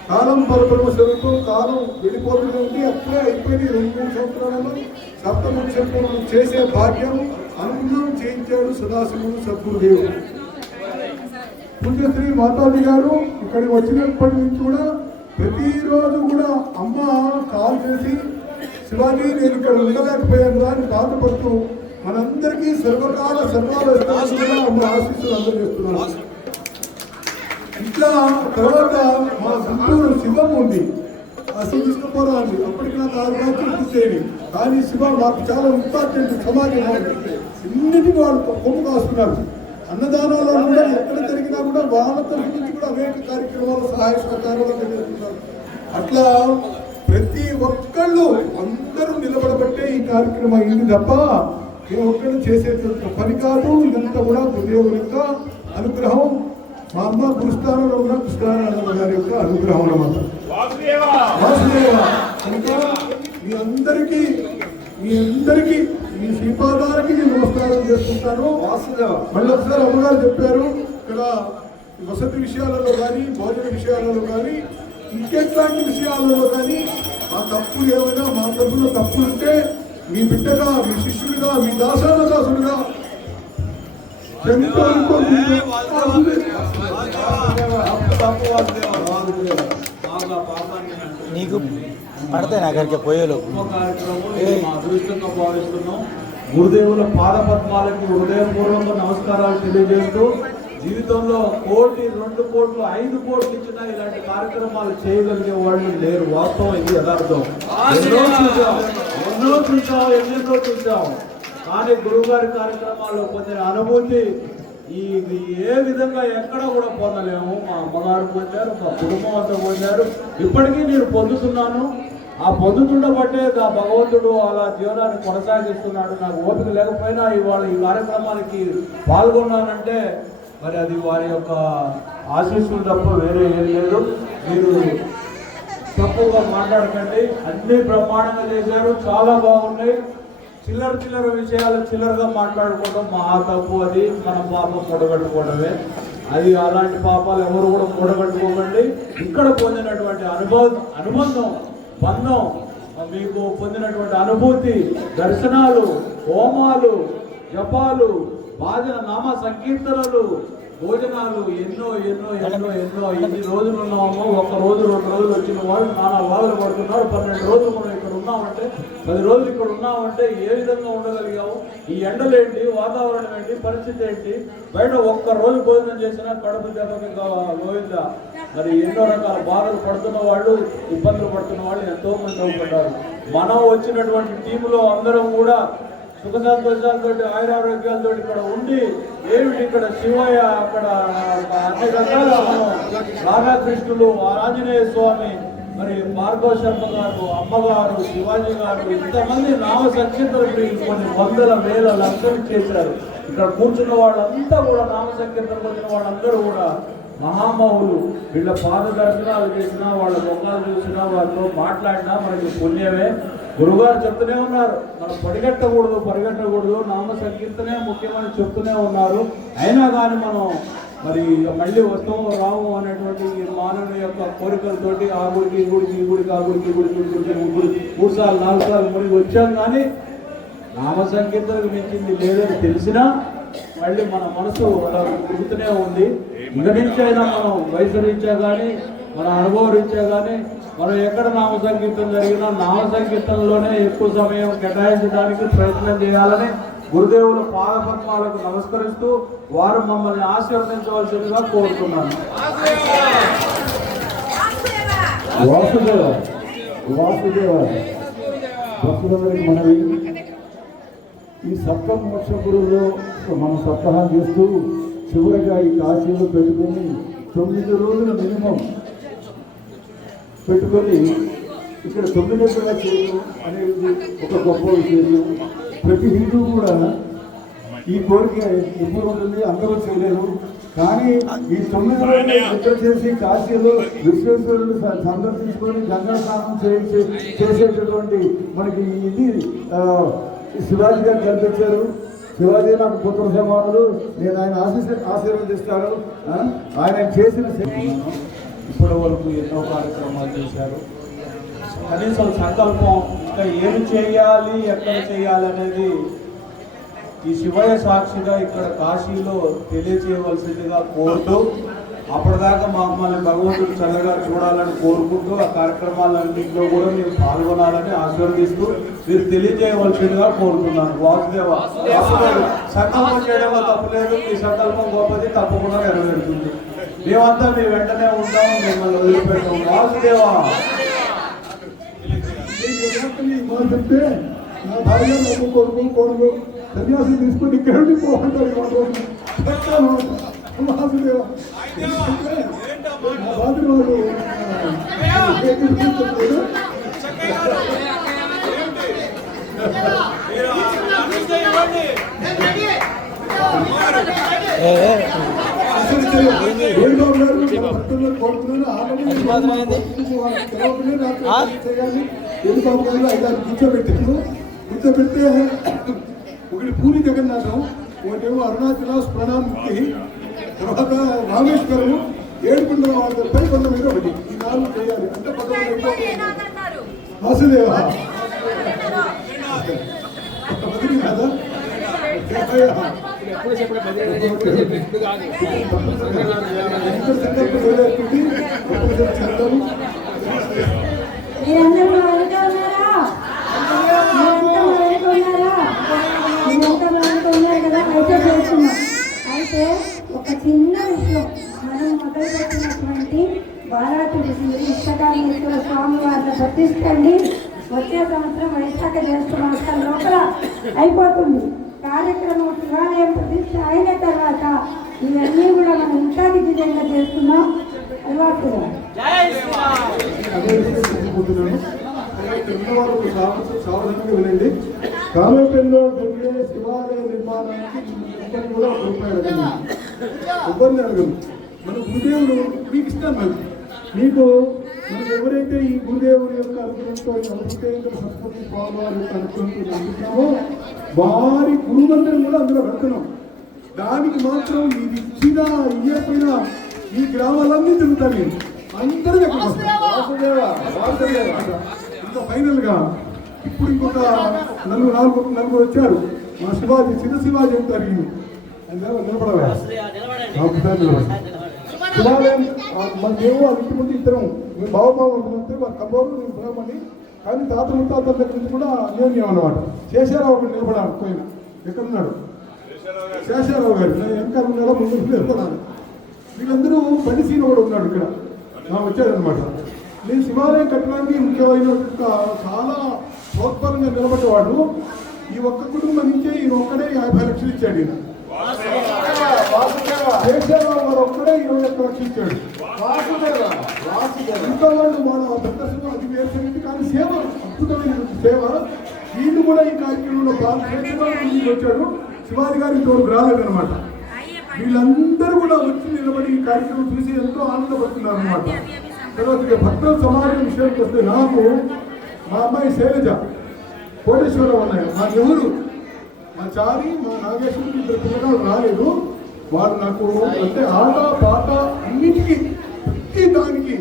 కాలం పరబ్రహ్మస్వరూపం కాలం వెళ్ళిపోతుంది, అప్పుడే అయిపోయింది. 2-3 సంవత్సరాలలో సప్తమక్షరం చేసే భాగ్యం అనుకున్నాం చేయించాడు సదాశివుడు సద్గురుదేవుడు. పుణ్యశ్రీ మాతాజీ గారు ఇక్కడికి వచ్చినప్పటి నుంచి కూడా ప్రతిరోజు కూడా అమ్మ కాల్ చేసి శివాజీ నేను ఇక్కడ ఉండలేకపోయాను అని బాధపడుతూ మనందరికీ సర్వకాల సర్వాల అమ్మ ఆశీస్సులు అందజేస్తున్నారు. ఇట్లా తర్వాత మా గుంటూరు శివం ఉంది, తీసుకుపోరాలి. అప్పటికి నాకు 6 రాత్రులు పూర్తయ్యేవి. కానీ శివ మాకు చాలా ఇంపార్టెంట్ సమాజం. ఇన్నిటి వాళ్ళు కొమ్ము కాస్తున్నారు. అన్నదానాలు కూడా ఎక్కడ జరిగినా కూడా వాళ్ళ తరఫు నుంచి కూడా అనేక కార్యక్రమాలు సహాయ సహకారాలు చేస్తున్నారు. అట్లా ప్రతి ఒక్కళ్ళు అందరూ నిలబడబట్టే ఈ కార్యక్రమం అయింది తప్ప ఏ ఒక్కళ్ళు చేసేటువంటి పని కాదు. ఇదంతా కూడా గురుదేవుల యొక్క అనుగ్రహం, మా అమ్మ గురుస్థానంలో కూడా కృష్ణారాయణ గారి యొక్క అనుగ్రహం అన్నమాట. వాసుదేవ కనుక మీ అందరికీ మీ శ్రీపాదాలకి నేను నమస్కారం చేసుకుంటాను. మళ్ళీ ఒకసారి అమ్మగారు చెప్పారు ఇక్కడ వసతి విషయాలలో కానీ భోజన విషయాలలో కానీ ఇంకెట్లాంటి విషయాలలో కానీ ఆ తప్పు ఏమైనా మా తరఫున తప్పు ఉంటే మీ బిడ్డగా మీ శిష్యుడిగా మీ దాసుడుగా నీకు పడితే నాగరికి పోయేలో అదృష్టంగా భావిస్తున్నాం. గురుదేవుల పాదపద్మాలకి హృదయపూర్వక నమస్కారాలు తెలియజేస్తూ జీవితంలో 1 కోటి 2 కోట్లు 5 కోట్లు ఇచ్చినా ఇలాంటి కార్యక్రమాలు చేయగలిగే వాళ్ళు లేరు. వాస్తవం ఇది యథార్థం. ఎన్నో చూసాం. కానీ గురువుగారి కార్యక్రమాల్లో పొందిన అనుభూతి ఏ విధంగా ఎక్కడ కూడా పొందలేము. మా అమ్మగారు పొందారు, మా కుటుంబం అంతా పొందారు. ఇప్పటికీ నేను పొందుతున్నాను. ఆ పొందుతుండబట్టే ఆ భగవంతుడు అలా జీవనాన్ని కొనసాగిస్తున్నాడు. నాకు ఓపిక లేకపోయినా ఇవాళ ఈ కార్యక్రమానికి పాల్గొన్నానంటే మరి అది వారి యొక్క ఆశీస్సులు తప్ప వేరే ఏం లేదు. మీరు తప్పుగా మాట్లాడకండి, అన్ని బ్రహ్మాండంగా చేశారు, చాలా బాగున్నాయి. చిల్లర విషయాలు చిల్లరగా మాట్లాడుకోవడం మా తప్పు, అది మన పాపం మూడగట్టుకోవడమే. అది అలాంటి పాపాలు ఎవరు కూడా మూడగట్టుకోకండి. ఇక్కడ పొందినటువంటి అనుబంధం బంధం, మీకు పొందినటువంటి అనుభూతి, దర్శనాలు, హోమాలు, జపాలు, భాజన, నామ సంకీర్తనలు, భోజనాలు ఎన్నో ఎన్నో ఎన్నో ఎన్నో. ఇన్ని రోజులు ఉన్నామో, ఒక రోజు 2 రోజులు వచ్చిన వాళ్ళు నానా బాధలు పడుతున్నారు. 12 రోజులు మనం ఇక్కడ ఉన్నామంటే, 10 రోజులు ఇక్కడ ఉన్నామంటే ఏ విధంగా ఉండగలిగాము? ఈ ఎండలేంటి, వాతావరణం ఏంటి, పరిస్థితి ఏంటి? బయట ఒక్క రోజు భోజనం చేసినా కడుపు దెబ్బకి గోవిందా. మరి ఎన్నో రకాల బాధలు పడుతున్న వాళ్ళు, ఇబ్బందులు పడుతున్న వాళ్ళు ఎంతో మంది అవుతున్నారు. మనం వచ్చినటువంటి టీంలో అందరం కూడా సుఖ సంతోషాలతో, ఆయురారోగ్యాలతో ఇక్కడ ఉండి, ఏమిటి ఇక్కడ శివయ్య, అక్కడ అన్ని రకాల రాధాకృష్ణులు, ఆంజనేయ స్వామి, మరి భార్గవ శర్మ గారు, అమ్మగారు, శివాజీ గారు, ఇంతమంది నామ సంకీర్తనలు కొన్ని వందల వేల లక్షలు చేశారు. ఇక్కడ కూర్చున్న వాళ్ళంతా కూడా నామ సంకీర్తన పొందిన వాళ్ళందరూ కూడా మహామహులు. వీళ్ళ పాద దర్శనాలు చేసినా, వాళ్ళ ముఖాలు చూసినా, వాళ్ళతో మాట్లాడినా మనకి పుణ్యమే. గురుగారు చెప్తూనే ఉన్నారు, మనం పరిగెట్టకూడదు, నామ సంకీర్తనే ముఖ్యమని చెప్తూనే ఉన్నారు. అయినా కానీ మనం మరి మళ్ళీ వస్తాము రాము అనేటువంటి మానవుని యొక్క కోరికలతోటి ఆ గుడికి ఈ గుడికి ఆ గుడికి 3 సార్లు 4 సార్లు మునిగి వచ్చాం. కానీ నామ సంకీర్తనకు మించింది లేదని తెలిసినా మళ్ళీ మన మనసు అలా తిరుగుతూనే ఉంది. ఇక నుంచి అయినా మనం వయసు రీత్యా కానీ, మన అనుభవం రీత్యా కానీ, మనం ఎక్కడ నామ సంకీర్తన జరిగినా నామ సంకీర్తనలోనే ఎక్కువ సమయం కేటాయించడానికి ప్రయత్నం చేయాలని గురుదేవుల పాదపద్మాలకు నమస్కరిస్తూ వారు మమ్మల్ని ఆశీర్వదించవలసిందిగా కోరుతున్నాను. వాసుదేవ భక్తులందరికీ మనవి, ఈ సప్తమోక్ష గురువులో మనం సప్తాహం చేస్తూ చివరిగా ఈ కాశీలో పెట్టుకొని 9 రోజుల మినిమం పెట్టుకొని ఇక్కడ 9 చేయడం అనేది ఒక గొప్ప విషయం. ప్రతి హిందూ కూడా ఈ కోరిక ఎప్పుడు ఉంటుంది, అందరూ చేయలేరు. కానీ ఈ 9 రోజులు నిద్ర చేసి కాశీలో విశ్వేశ్వరుడు సందర్శించుకొని గంగా స్నానం చేసేటటువంటి మనకి ఇది శివాజీ గారు కల్పించారు. శివాజీ నాకు పుత్ర సమానులు, నేను ఆయన ఆశీర్వదిస్తాను. ఆయన చేసిన ఇప్పటి వరకు ఎన్నో కార్యక్రమాలు చేశారు. కనీసం సంకల్పం ఇంకా ఏమి చేయాలి, ఎక్కడ చేయాలి అనేది ఈ శివయ్య సాక్షిగా ఇక్కడ కాశీలో తెలియచేయవలసిందిగా కోరుతూ, అప్పటిదాకా మమ్మల్ని భగవంతుడు చల్లగా చూడాలని కోరుకుంటూ ఆ కార్యక్రమాలన్నింటిలో కూడా మీరు పాల్గొనాలని ఆశీర్వదిస్తూ మీరు తెలియజేయవలసిందిగా కోరుతున్నాను. వాసుదేవ సంకల్పం చేయడంలో తప్పులేదు, మీ సంకల్పం గొప్పది, తప్పకుండా నెరవేరుతుంది. మేమంతా మీ వెంటనే ఉంటాము, మిమ్మల్ని వదిలిపెట్టాము. వాసుదేవ చెప్తే నా భార్య కొడుకు సన్యాసం తీసుకుని ఇక్కడ పోతారు. వాసుదేవ నా బాధ్యత కూర్చోబెడితే ఒకటి పూరి జగన్నాథం, ఒకటేమో అరుణాచల ప్రణాముక్తి, తర్వాత రామేశ్వరం, 7 కొండల పై కొండ మీద ఒకటి. ఈ 4 చేయాలి అంటే 11 వాసుదేవ కదా. అయితే ఒక చిన్న విషయం, మనం మొదలుపెట్టినటువంటి బాలాటుడి ఇష్టకాళేశ్వర స్వామి వారిని ప్రతిష్టండి. వచ్చే సంవత్సరం వైశాఖ జ్యేష్ఠ మాసం లోపల అయిపోతుంది కార్యక్రమం. శివాలయం ప్రతిష్ట అయిన తర్వాత ఇవన్నీ కూడా మనం ఇంకా విజయంగా చేస్తున్నాం. అలవాటుగా సావధానంగా వినండి. కామేపల్లిలో జరిగే శివాలయ నిర్మాణానికి కూడా రూపాయలు ఎవరిని అడగను. మన గురుదేవుడు మీకు ఇస్తాను. మీకు మనకు ఎవరైతే ఈ గురుదేవుడి యొక్క అనుగ్రహంతో సంస్కృతి స్వామివారి యొక్క అనుగ్రహంతో అందుతున్నామో వారి గురుమంత్రం కూడా అందులో పెడుతున్నాం. దానికి మాత్రం ఇది ఇచ్చినా ఇయ్యకపోయినా ఈ గ్రామాలన్నీ తిరుగుతాను నేను. అందరూ ఇంకా ఫైనల్ గా ఇప్పుడు ఇంకొక నలుగురు వచ్చారు. మా శివాజీ చిన్న శివాజీ అంటారు. నిలబడవా శివాలయం మన దేవుడు అది ఇంటి ముందు ఇద్దరం మేము బావబాబు కబోరు నేను బ్రాహ్మణి. కానీ తాత ముత్తాత దగ్గర నుంచి కూడా అన్యోన్యం అన్నమాట. శేషారావు గారు నిలబడాలి పోయిన ఎక్కడున్నాడు శేషారావు గారు వెనకాల ఉన్నాడో ముందు నిలబడాలి. వీళ్ళందరూ పనిసీన కూడా ఉన్నాడు ఇక్కడ వచ్చాడనమాట. నేను శివాలయం కట్టడానికి ముఖ్యమైన చాలా ప్రోత్సాహంగా నిలబడ్డవాడు. ఈ ఒక్క కుటుంబం నుంచే ఈయన ఒక్కడే 50 లక్షలు ఇచ్చాడు. ఈయన శేషారావు గారు ఒక్కడే 21 లక్షలు ఇచ్చాడు. ఇంకా వాళ్ళు మన ప్రదర్శన అది వేరుసంగతి. కానీ సేవ అద్భుతమైన సేవ. వీళ్ళు కూడా ఈ కార్యక్రమంలో వచ్చాడు. శివాజీ గారి తోడు రాలేదనమాట. వీళ్ళందరూ కూడా వచ్చి నిలబడి ఈ కార్యక్రమం చూసి ఎంతో ఆనందపడుతున్నారు అనమాట. తర్వాత భక్తుల సమాజం విషయానికి వస్తే నాకు మా అమ్మాయి శైలజ కోటేశ్వరరావు ఉన్నాయి. మా నెహ్రూ మా చారి మా నాగేశ్వరికి 2 పిల్లలు రాలేదు. వాళ్ళు నాకు అంటే ఆట పాట అన్నిటికీ ప్రతి దానికి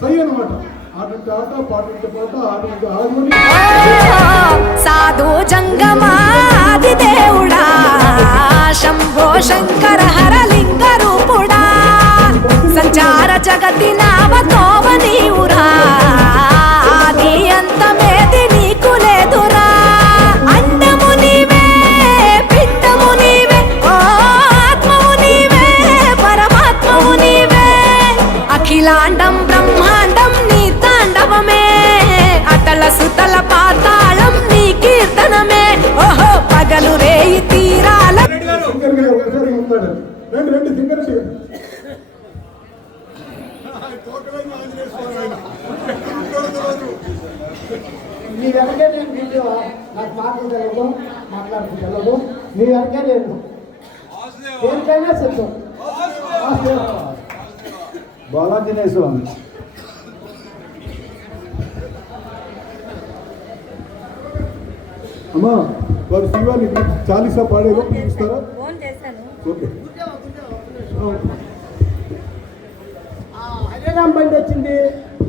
సై అనమాట. ఆటంటే ఆట పాటంటే పాట ఆటంటే ఆడుకొని సాధు జంగమాది దేవుడా శంభో శంకర హరలింగ రూపుడా సంచార జగతి నావతోవ నీవురా ఆది అంతమేది నీకు లేదురా అండము నీవే పిండము నీవే ఆత్మము నీవే పరమాత్మము నీవే అఖిలాండం బ్రహ్మాండం నీ తాండవమే అతల సుతల పాతాళం నీ కీర్తనమే ఓహో పగలు రేయి తీరాల రెండు సింగర్ మీ వెనకే నేను వీడియో నాకు మాటలు తెలవదు మాట్లాడుతూ తెలవదు. మీ వెనకే నేను దేనికైనా సిద్ధం. బాలాజీనే స్వామి అమ్మా వారు శివాని చాలీసా పాడేలో పిలుస్తారా? ఓకే. హరిరామ్ బండి వచ్చింది.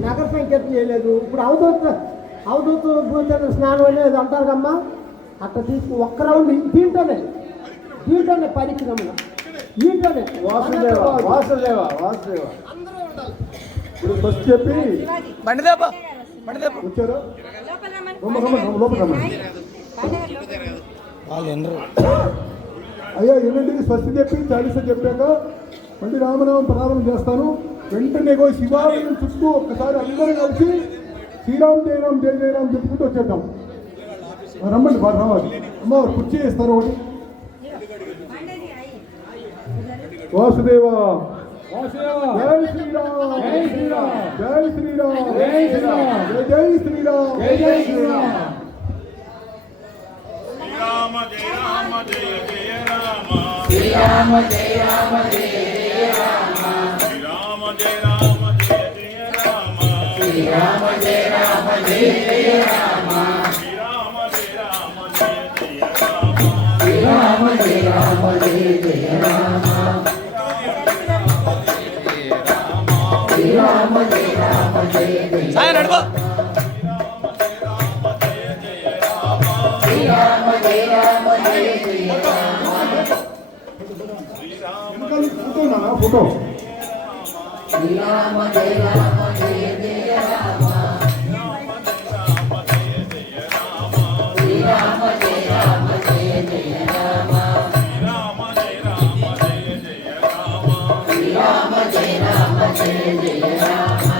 నగర సంకీర్తన చేయలేదు. ఇప్పుడు అవధూత భూచంద్ర స్నానం అనేది అంటారు కమ్మా. అట్లా తీసుకు ఒక్క రౌండ్ దీంట్లోనే పరిక్రమణ దీంట్లోనే వాసుదేవ వాసుదేవ వాసుదేవ ఇప్పుడు ఫస్ట్ చెప్పి వచ్చారా లోపల అయ్యా ఏంటంటే ఫస్ట్ చెప్పి చాలీసా చెప్పాక మళ్ళీ రామనామం ప్రారంభం చేస్తాను. వెంటనే శివాలయం చుట్టూ ఒక్కసారి అందరూ కలిసి శ్రీరామ్ జయరామ్ జయ జయరామ్ చెప్పుకుంటూ వచ్చేద్దాం. రమ్మండి బాగా రావాలి. అమ్మ కుర్చీ ఇస్తారు ఒకటి. వాసుదేవ జై శ్రీరామ్ జై శ్రీరామ్ జై శ్రీరామ్ జై శ్రీరామ్ జై శ్రీరామ్ జై జై శ్రీరామ్ శ్రీరామ జయ రామ జయ జయ రామ శ్రీరామ జయ రామ జయ జయ రామ శ్రీరామ జయ రామ జయ జయ రామ శ్రీరామ జయ రామ జయ జయ రామ శ్రీరామ జయ రామ జయ జయ రామ శ్రీరామ జయ రామ జయ జయ రామ శ్రీరామ జయ రామ జయ జయ శ్రీరామ జయ రామ జయ జయ రామ ఫోటో శ్రీరామ జయ రామ జయ జయ రామ శ్రీరామ జయ రామ జయ జయ రామ శ్రీరామ జయ రామ జయ జయ రామ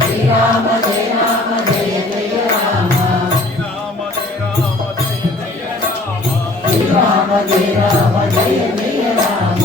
శ్రీరామ జయ రామ జయ జయ రామ శ్రీరామ జయ రామ జయ జయ రామ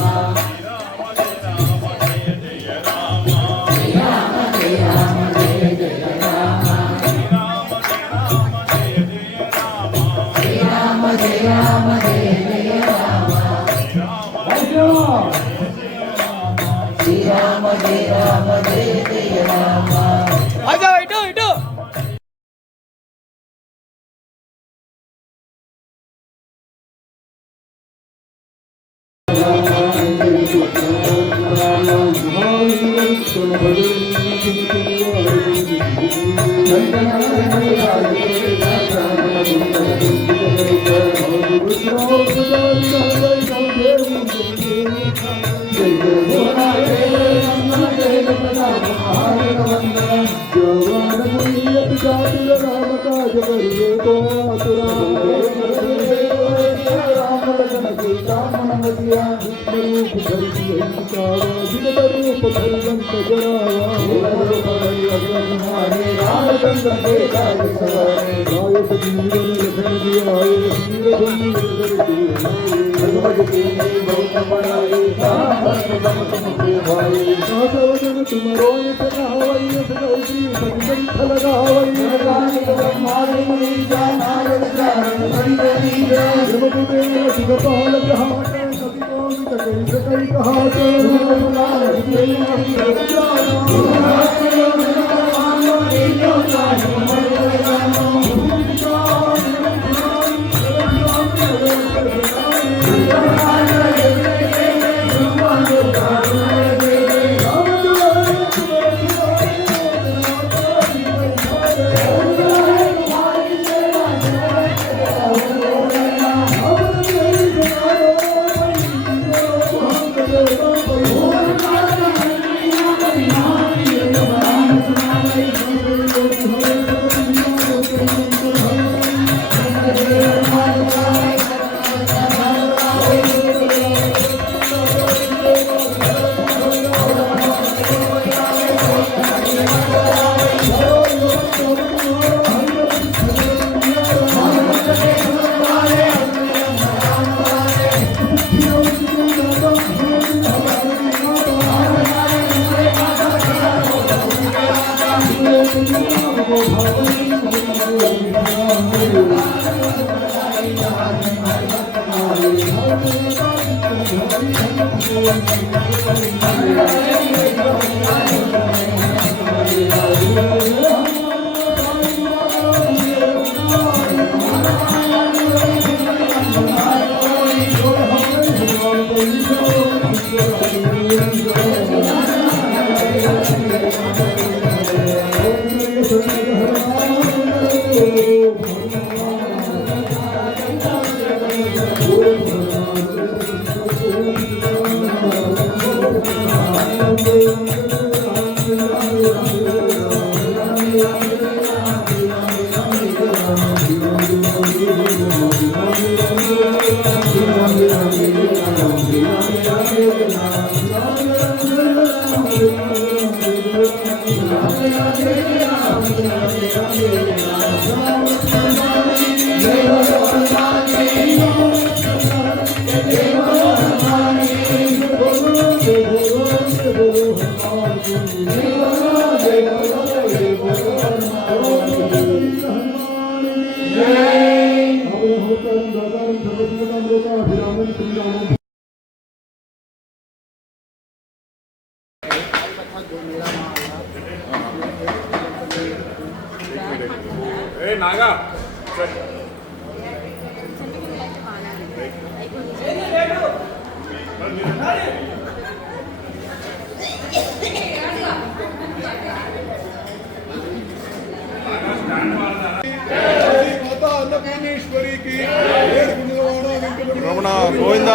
రమణ గోవింద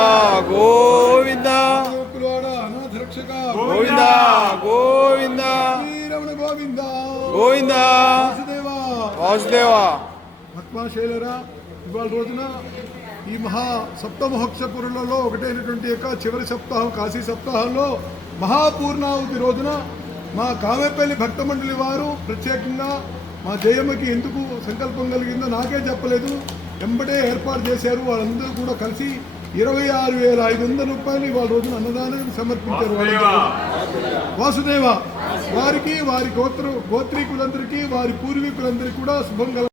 గోవింద గోవింద గోవింద గోవింద గోవింద వాసుదేవ. ఆత్మాశైలరా, ఇవాళ రోజున ఈ మహా సప్తమహోక్షపురులలో ఒకటైనటువంటి యొక్క చివరి సప్తాహం కాశీ సప్తాహంలో మహాపూర్ణావతి రోజున మా కామెపల్లి భక్త మండలి వారు ప్రత్యేకంగా మా జయమ్మకి ఎందుకు సంకల్పం కలిగిందో నాకే చెప్పలేదు, వెంబడే ఏర్పాటు చేశారు. వాళ్ళందరూ కూడా కలిసి 26,500 రూపాయలు ఇవాళ రోజున అన్నదానం సమర్పించారు. వాసుదేవ వారికి, వారి గోత్రీకులందరికీ, వారి పూర్వీకులందరికీ కూడా శుభం కల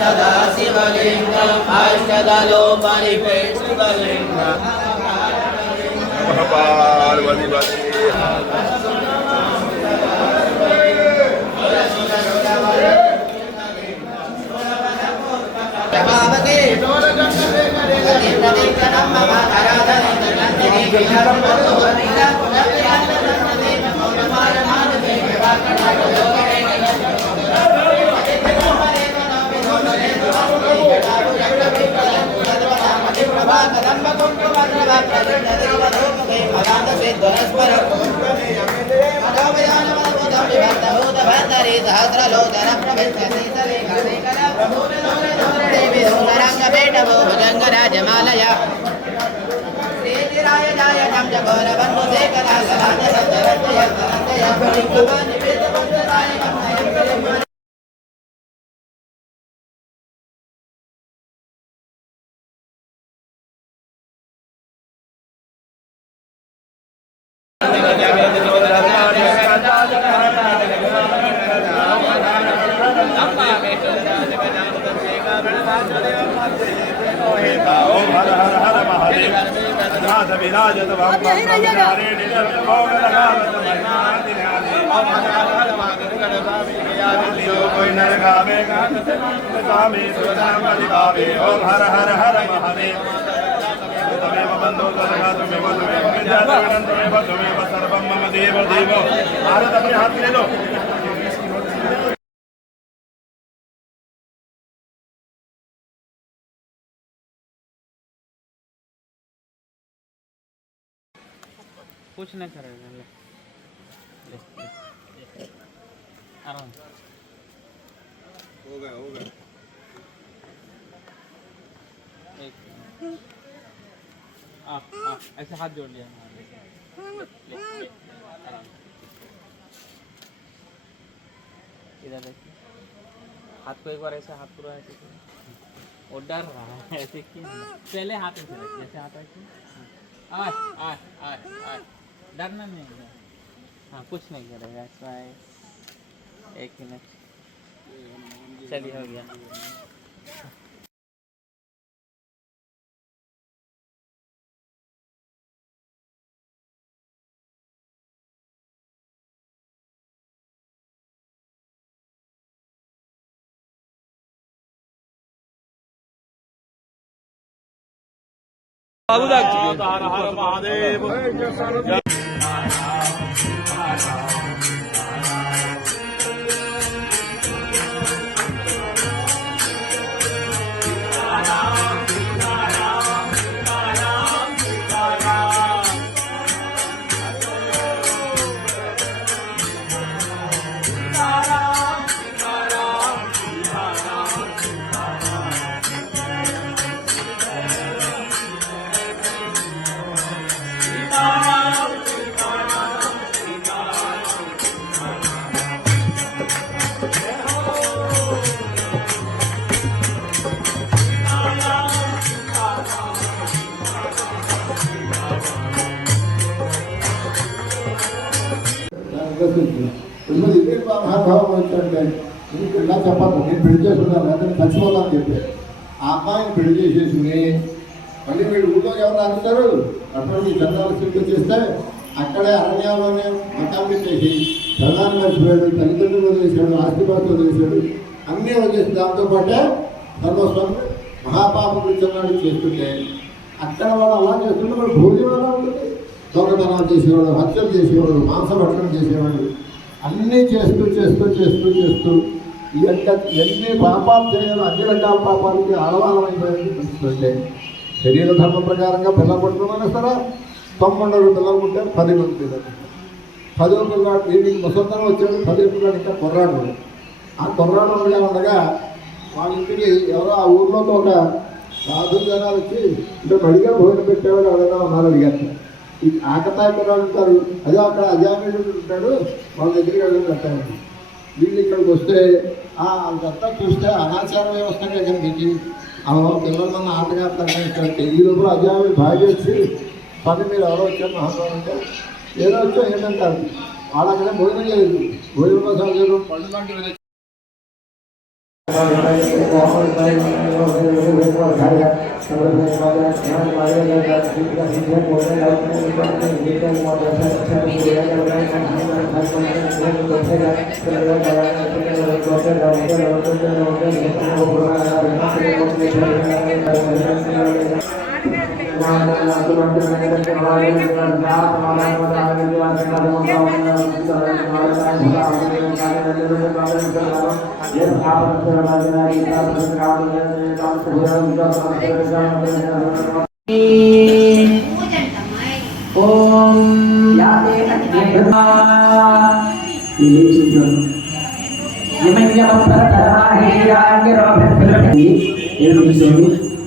సదా శివలింగం అష్టదలో పరిపేక్షివలింగం పార్వతి భుజంగరాజమాలయ హర హర హర మహాదేవ్ తమేవ బంధో తమేవ తమేవ సర్వం మమ దేవ దేవో भारत अपने हाथ ले लो कुछ नहीं करेगा ले आराम हो गया एक ऐसे हाथ जोड़ लिया ले आराम इधर देखिए हाथ को एक बार ऐसे हाथ पूरा ऐसे वो डर रहा है ऐसे क्यों पहले हाथ ऐसे रखिए ऐसे हाथ रखिए आ डरना नहीं है हाँ कुछ नहीं करेगा ऐसा है एक मिनट चलिए हो गया हर हर महादेव ఇదే మహాభావం వచ్చంటే నీకు ఇలా చెప్పాలి నేను పెళ్లి చేసుకున్నాను అంటే చచ్చిపోతాను చెప్పి ఆ అమ్మాయిని పెళ్లి చేసేసుకుని మళ్ళీ వీడు ఊళ్ళో ఎవరు అంటారు అటువంటి చంద్రాల స్థితి చేస్తే అక్కడే అరణ్యాల్లోనే మఠం పెట్టేసి ప్రధాని మర్చిపోయాడు తల్లిదండ్రులు వదిలేసాడు ఆస్తిపాస్తులు వదిలేసాడు అన్నీ వదిలేసి దాంతోపాటే సర్వస్వం మహాపాపం చిన్నాడు చేస్తుంటే అక్కడ వాడు అలా చేస్తుంటే వాడు భోజనం ఎలా ఉంటుంది దొంగతనాలు చేసేవాడు హత్యలు చేసేవాడు మాంసభక్షణం చేసేవాడు అన్నీ చేస్తూ చేస్తూ చేస్తూ చేస్తూ ఈ యొక్క ఎన్ని పాపాలు చేయాలో అన్ని రకాల పాపాలకి ఆడవాళ్ళమైపోయింది తెలుస్తుంటే శరీర ధర్మం ప్రకారంగా పిల్లలు పుట్టడం సరే 9 పిల్లలు పుట్టారు 10 మంది పిల్లలు 10వ పిల్లాడు వీడికి ముసల్తనం వచ్చాడు 10వ పిల్లాడు ఇంకా కుర్రాడు ఆ కుర్రాడు ఉండగా వాళ్ళ ఇంటికి ఎవరో ఆ ఊర్లో ఒక సాధు జనాలు వచ్చి అంటే మడిగా భోజనం పెట్టేవాడు ఎవరైనా ఉన్నారు అడిగారు ఈ ఆకతాయి కుర్రాలు ఉంటారు, అదే అక్కడ అజామీడు ఉంటాడు, వాళ్ళ దగ్గరికి వెళ్ళి కట్టాలి. వీళ్ళు ఇక్కడికి వస్తే అంతా చూస్తే అనాచార వ్యవస్థగా కనిపించి పిల్లలన్న ఆటగాడతారంటే ఈ లోపల అజామీడు బాగా చేసి పని మీరు ఎవరో వచ్చారు మహాత్మా అంటే ఏదో వచ్చో ఏంటంటారు. వాళ్ళక్కడ భోజనం లేదు, భోజనం కోసం పండు లాంటివి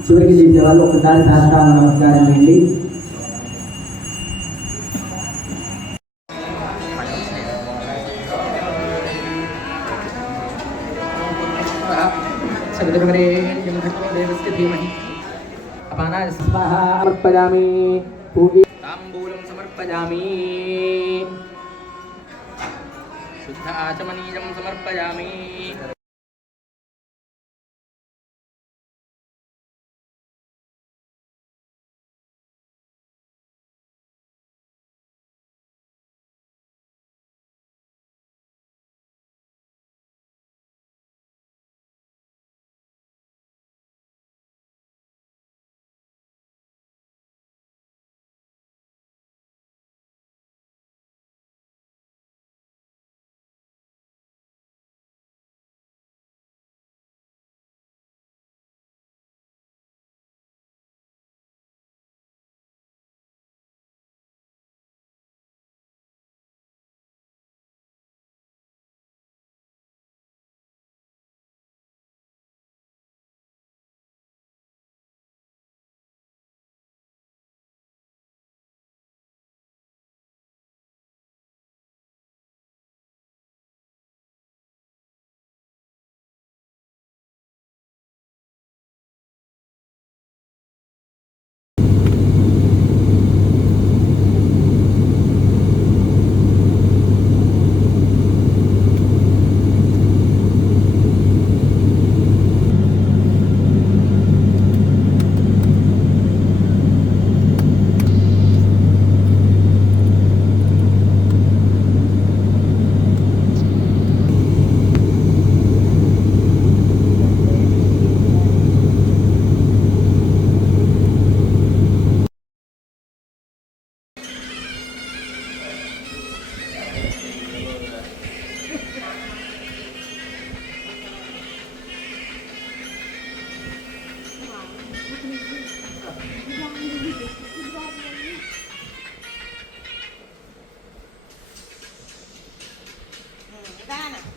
చివరికి చేసే వాళ్ళు ఒకసారి సాష్టాంగ నమస్కారం చేయండి. సమర్పయామి తాంబూలం సమర్పయామి శుద్ధ ఆచమనీయం సమర్పయామి. Bye.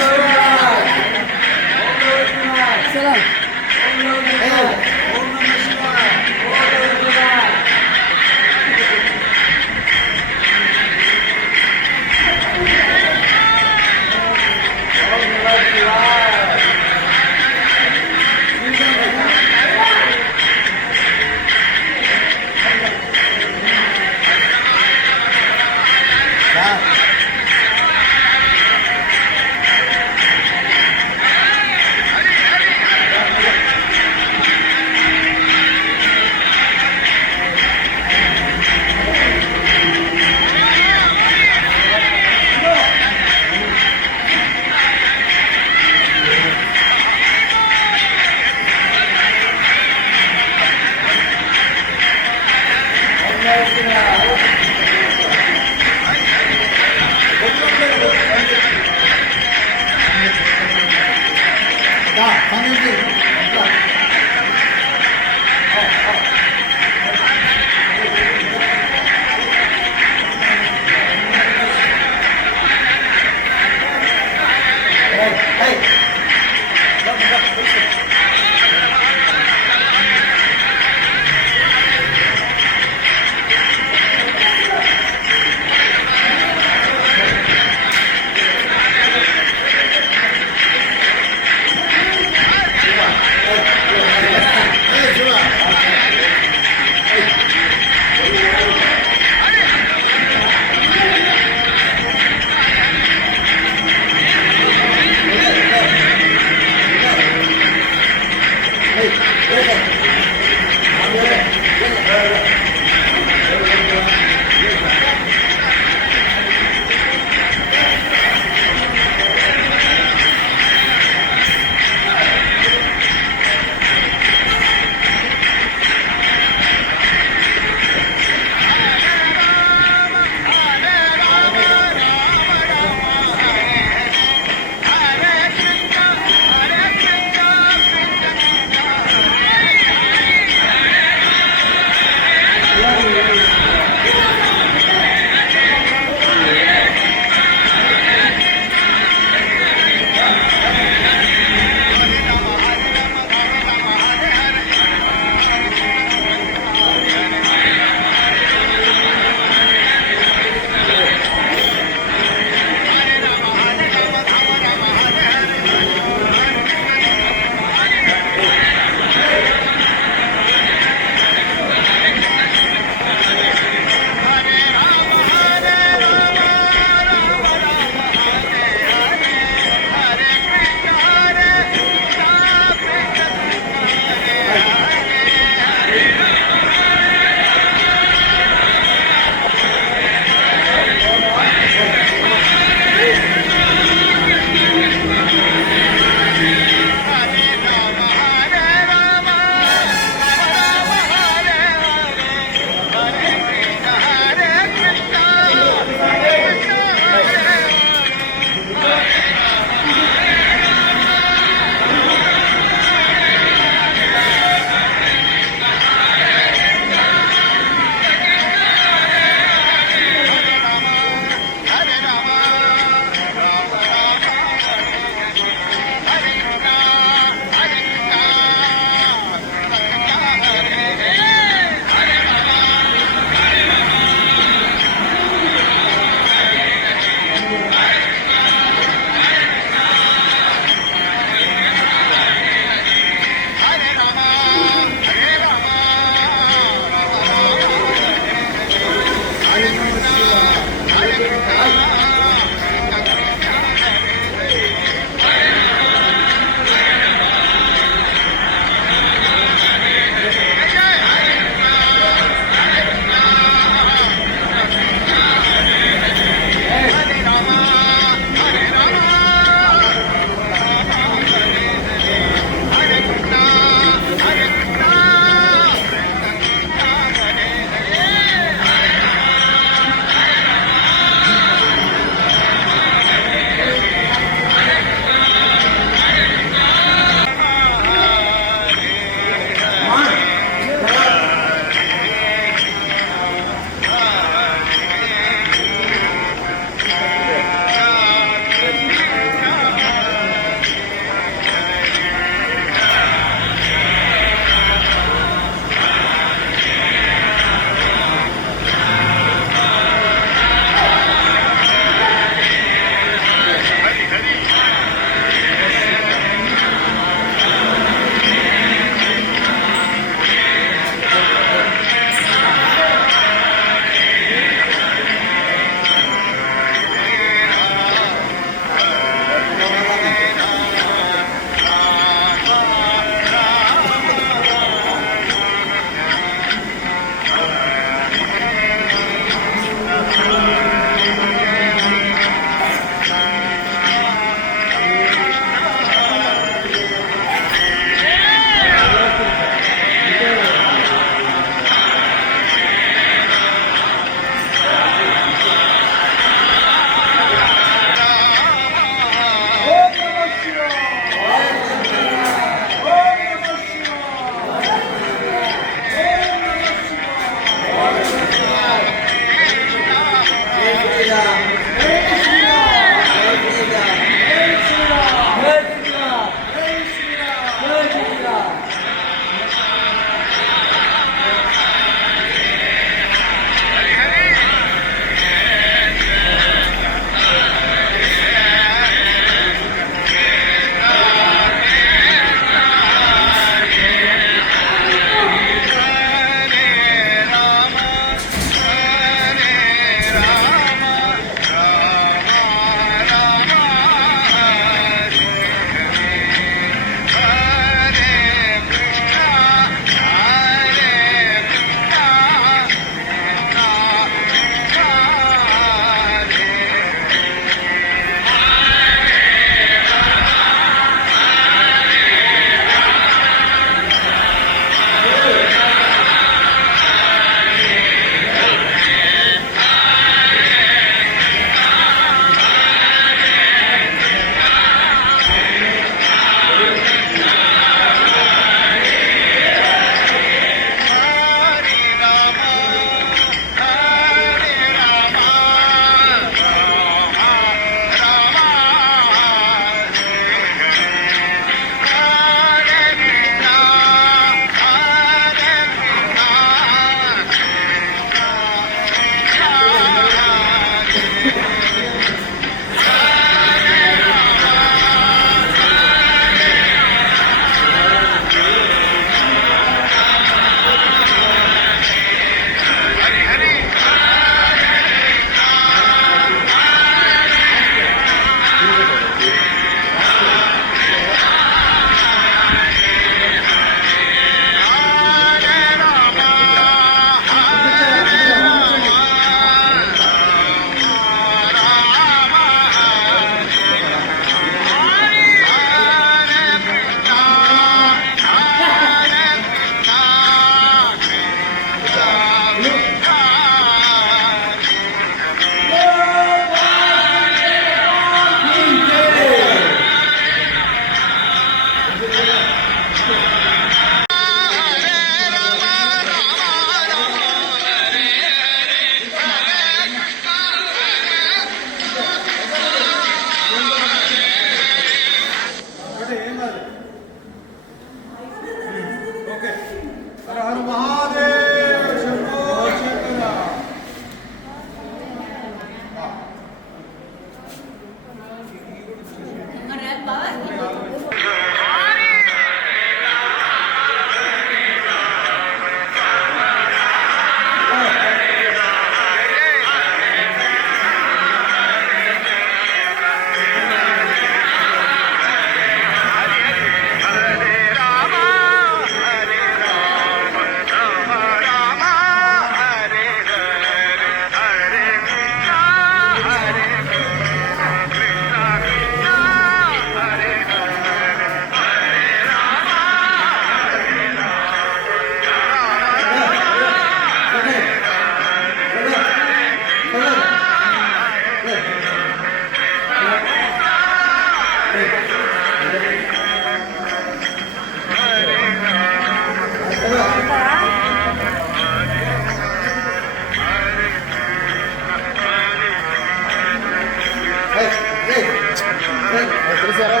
తెలిసారా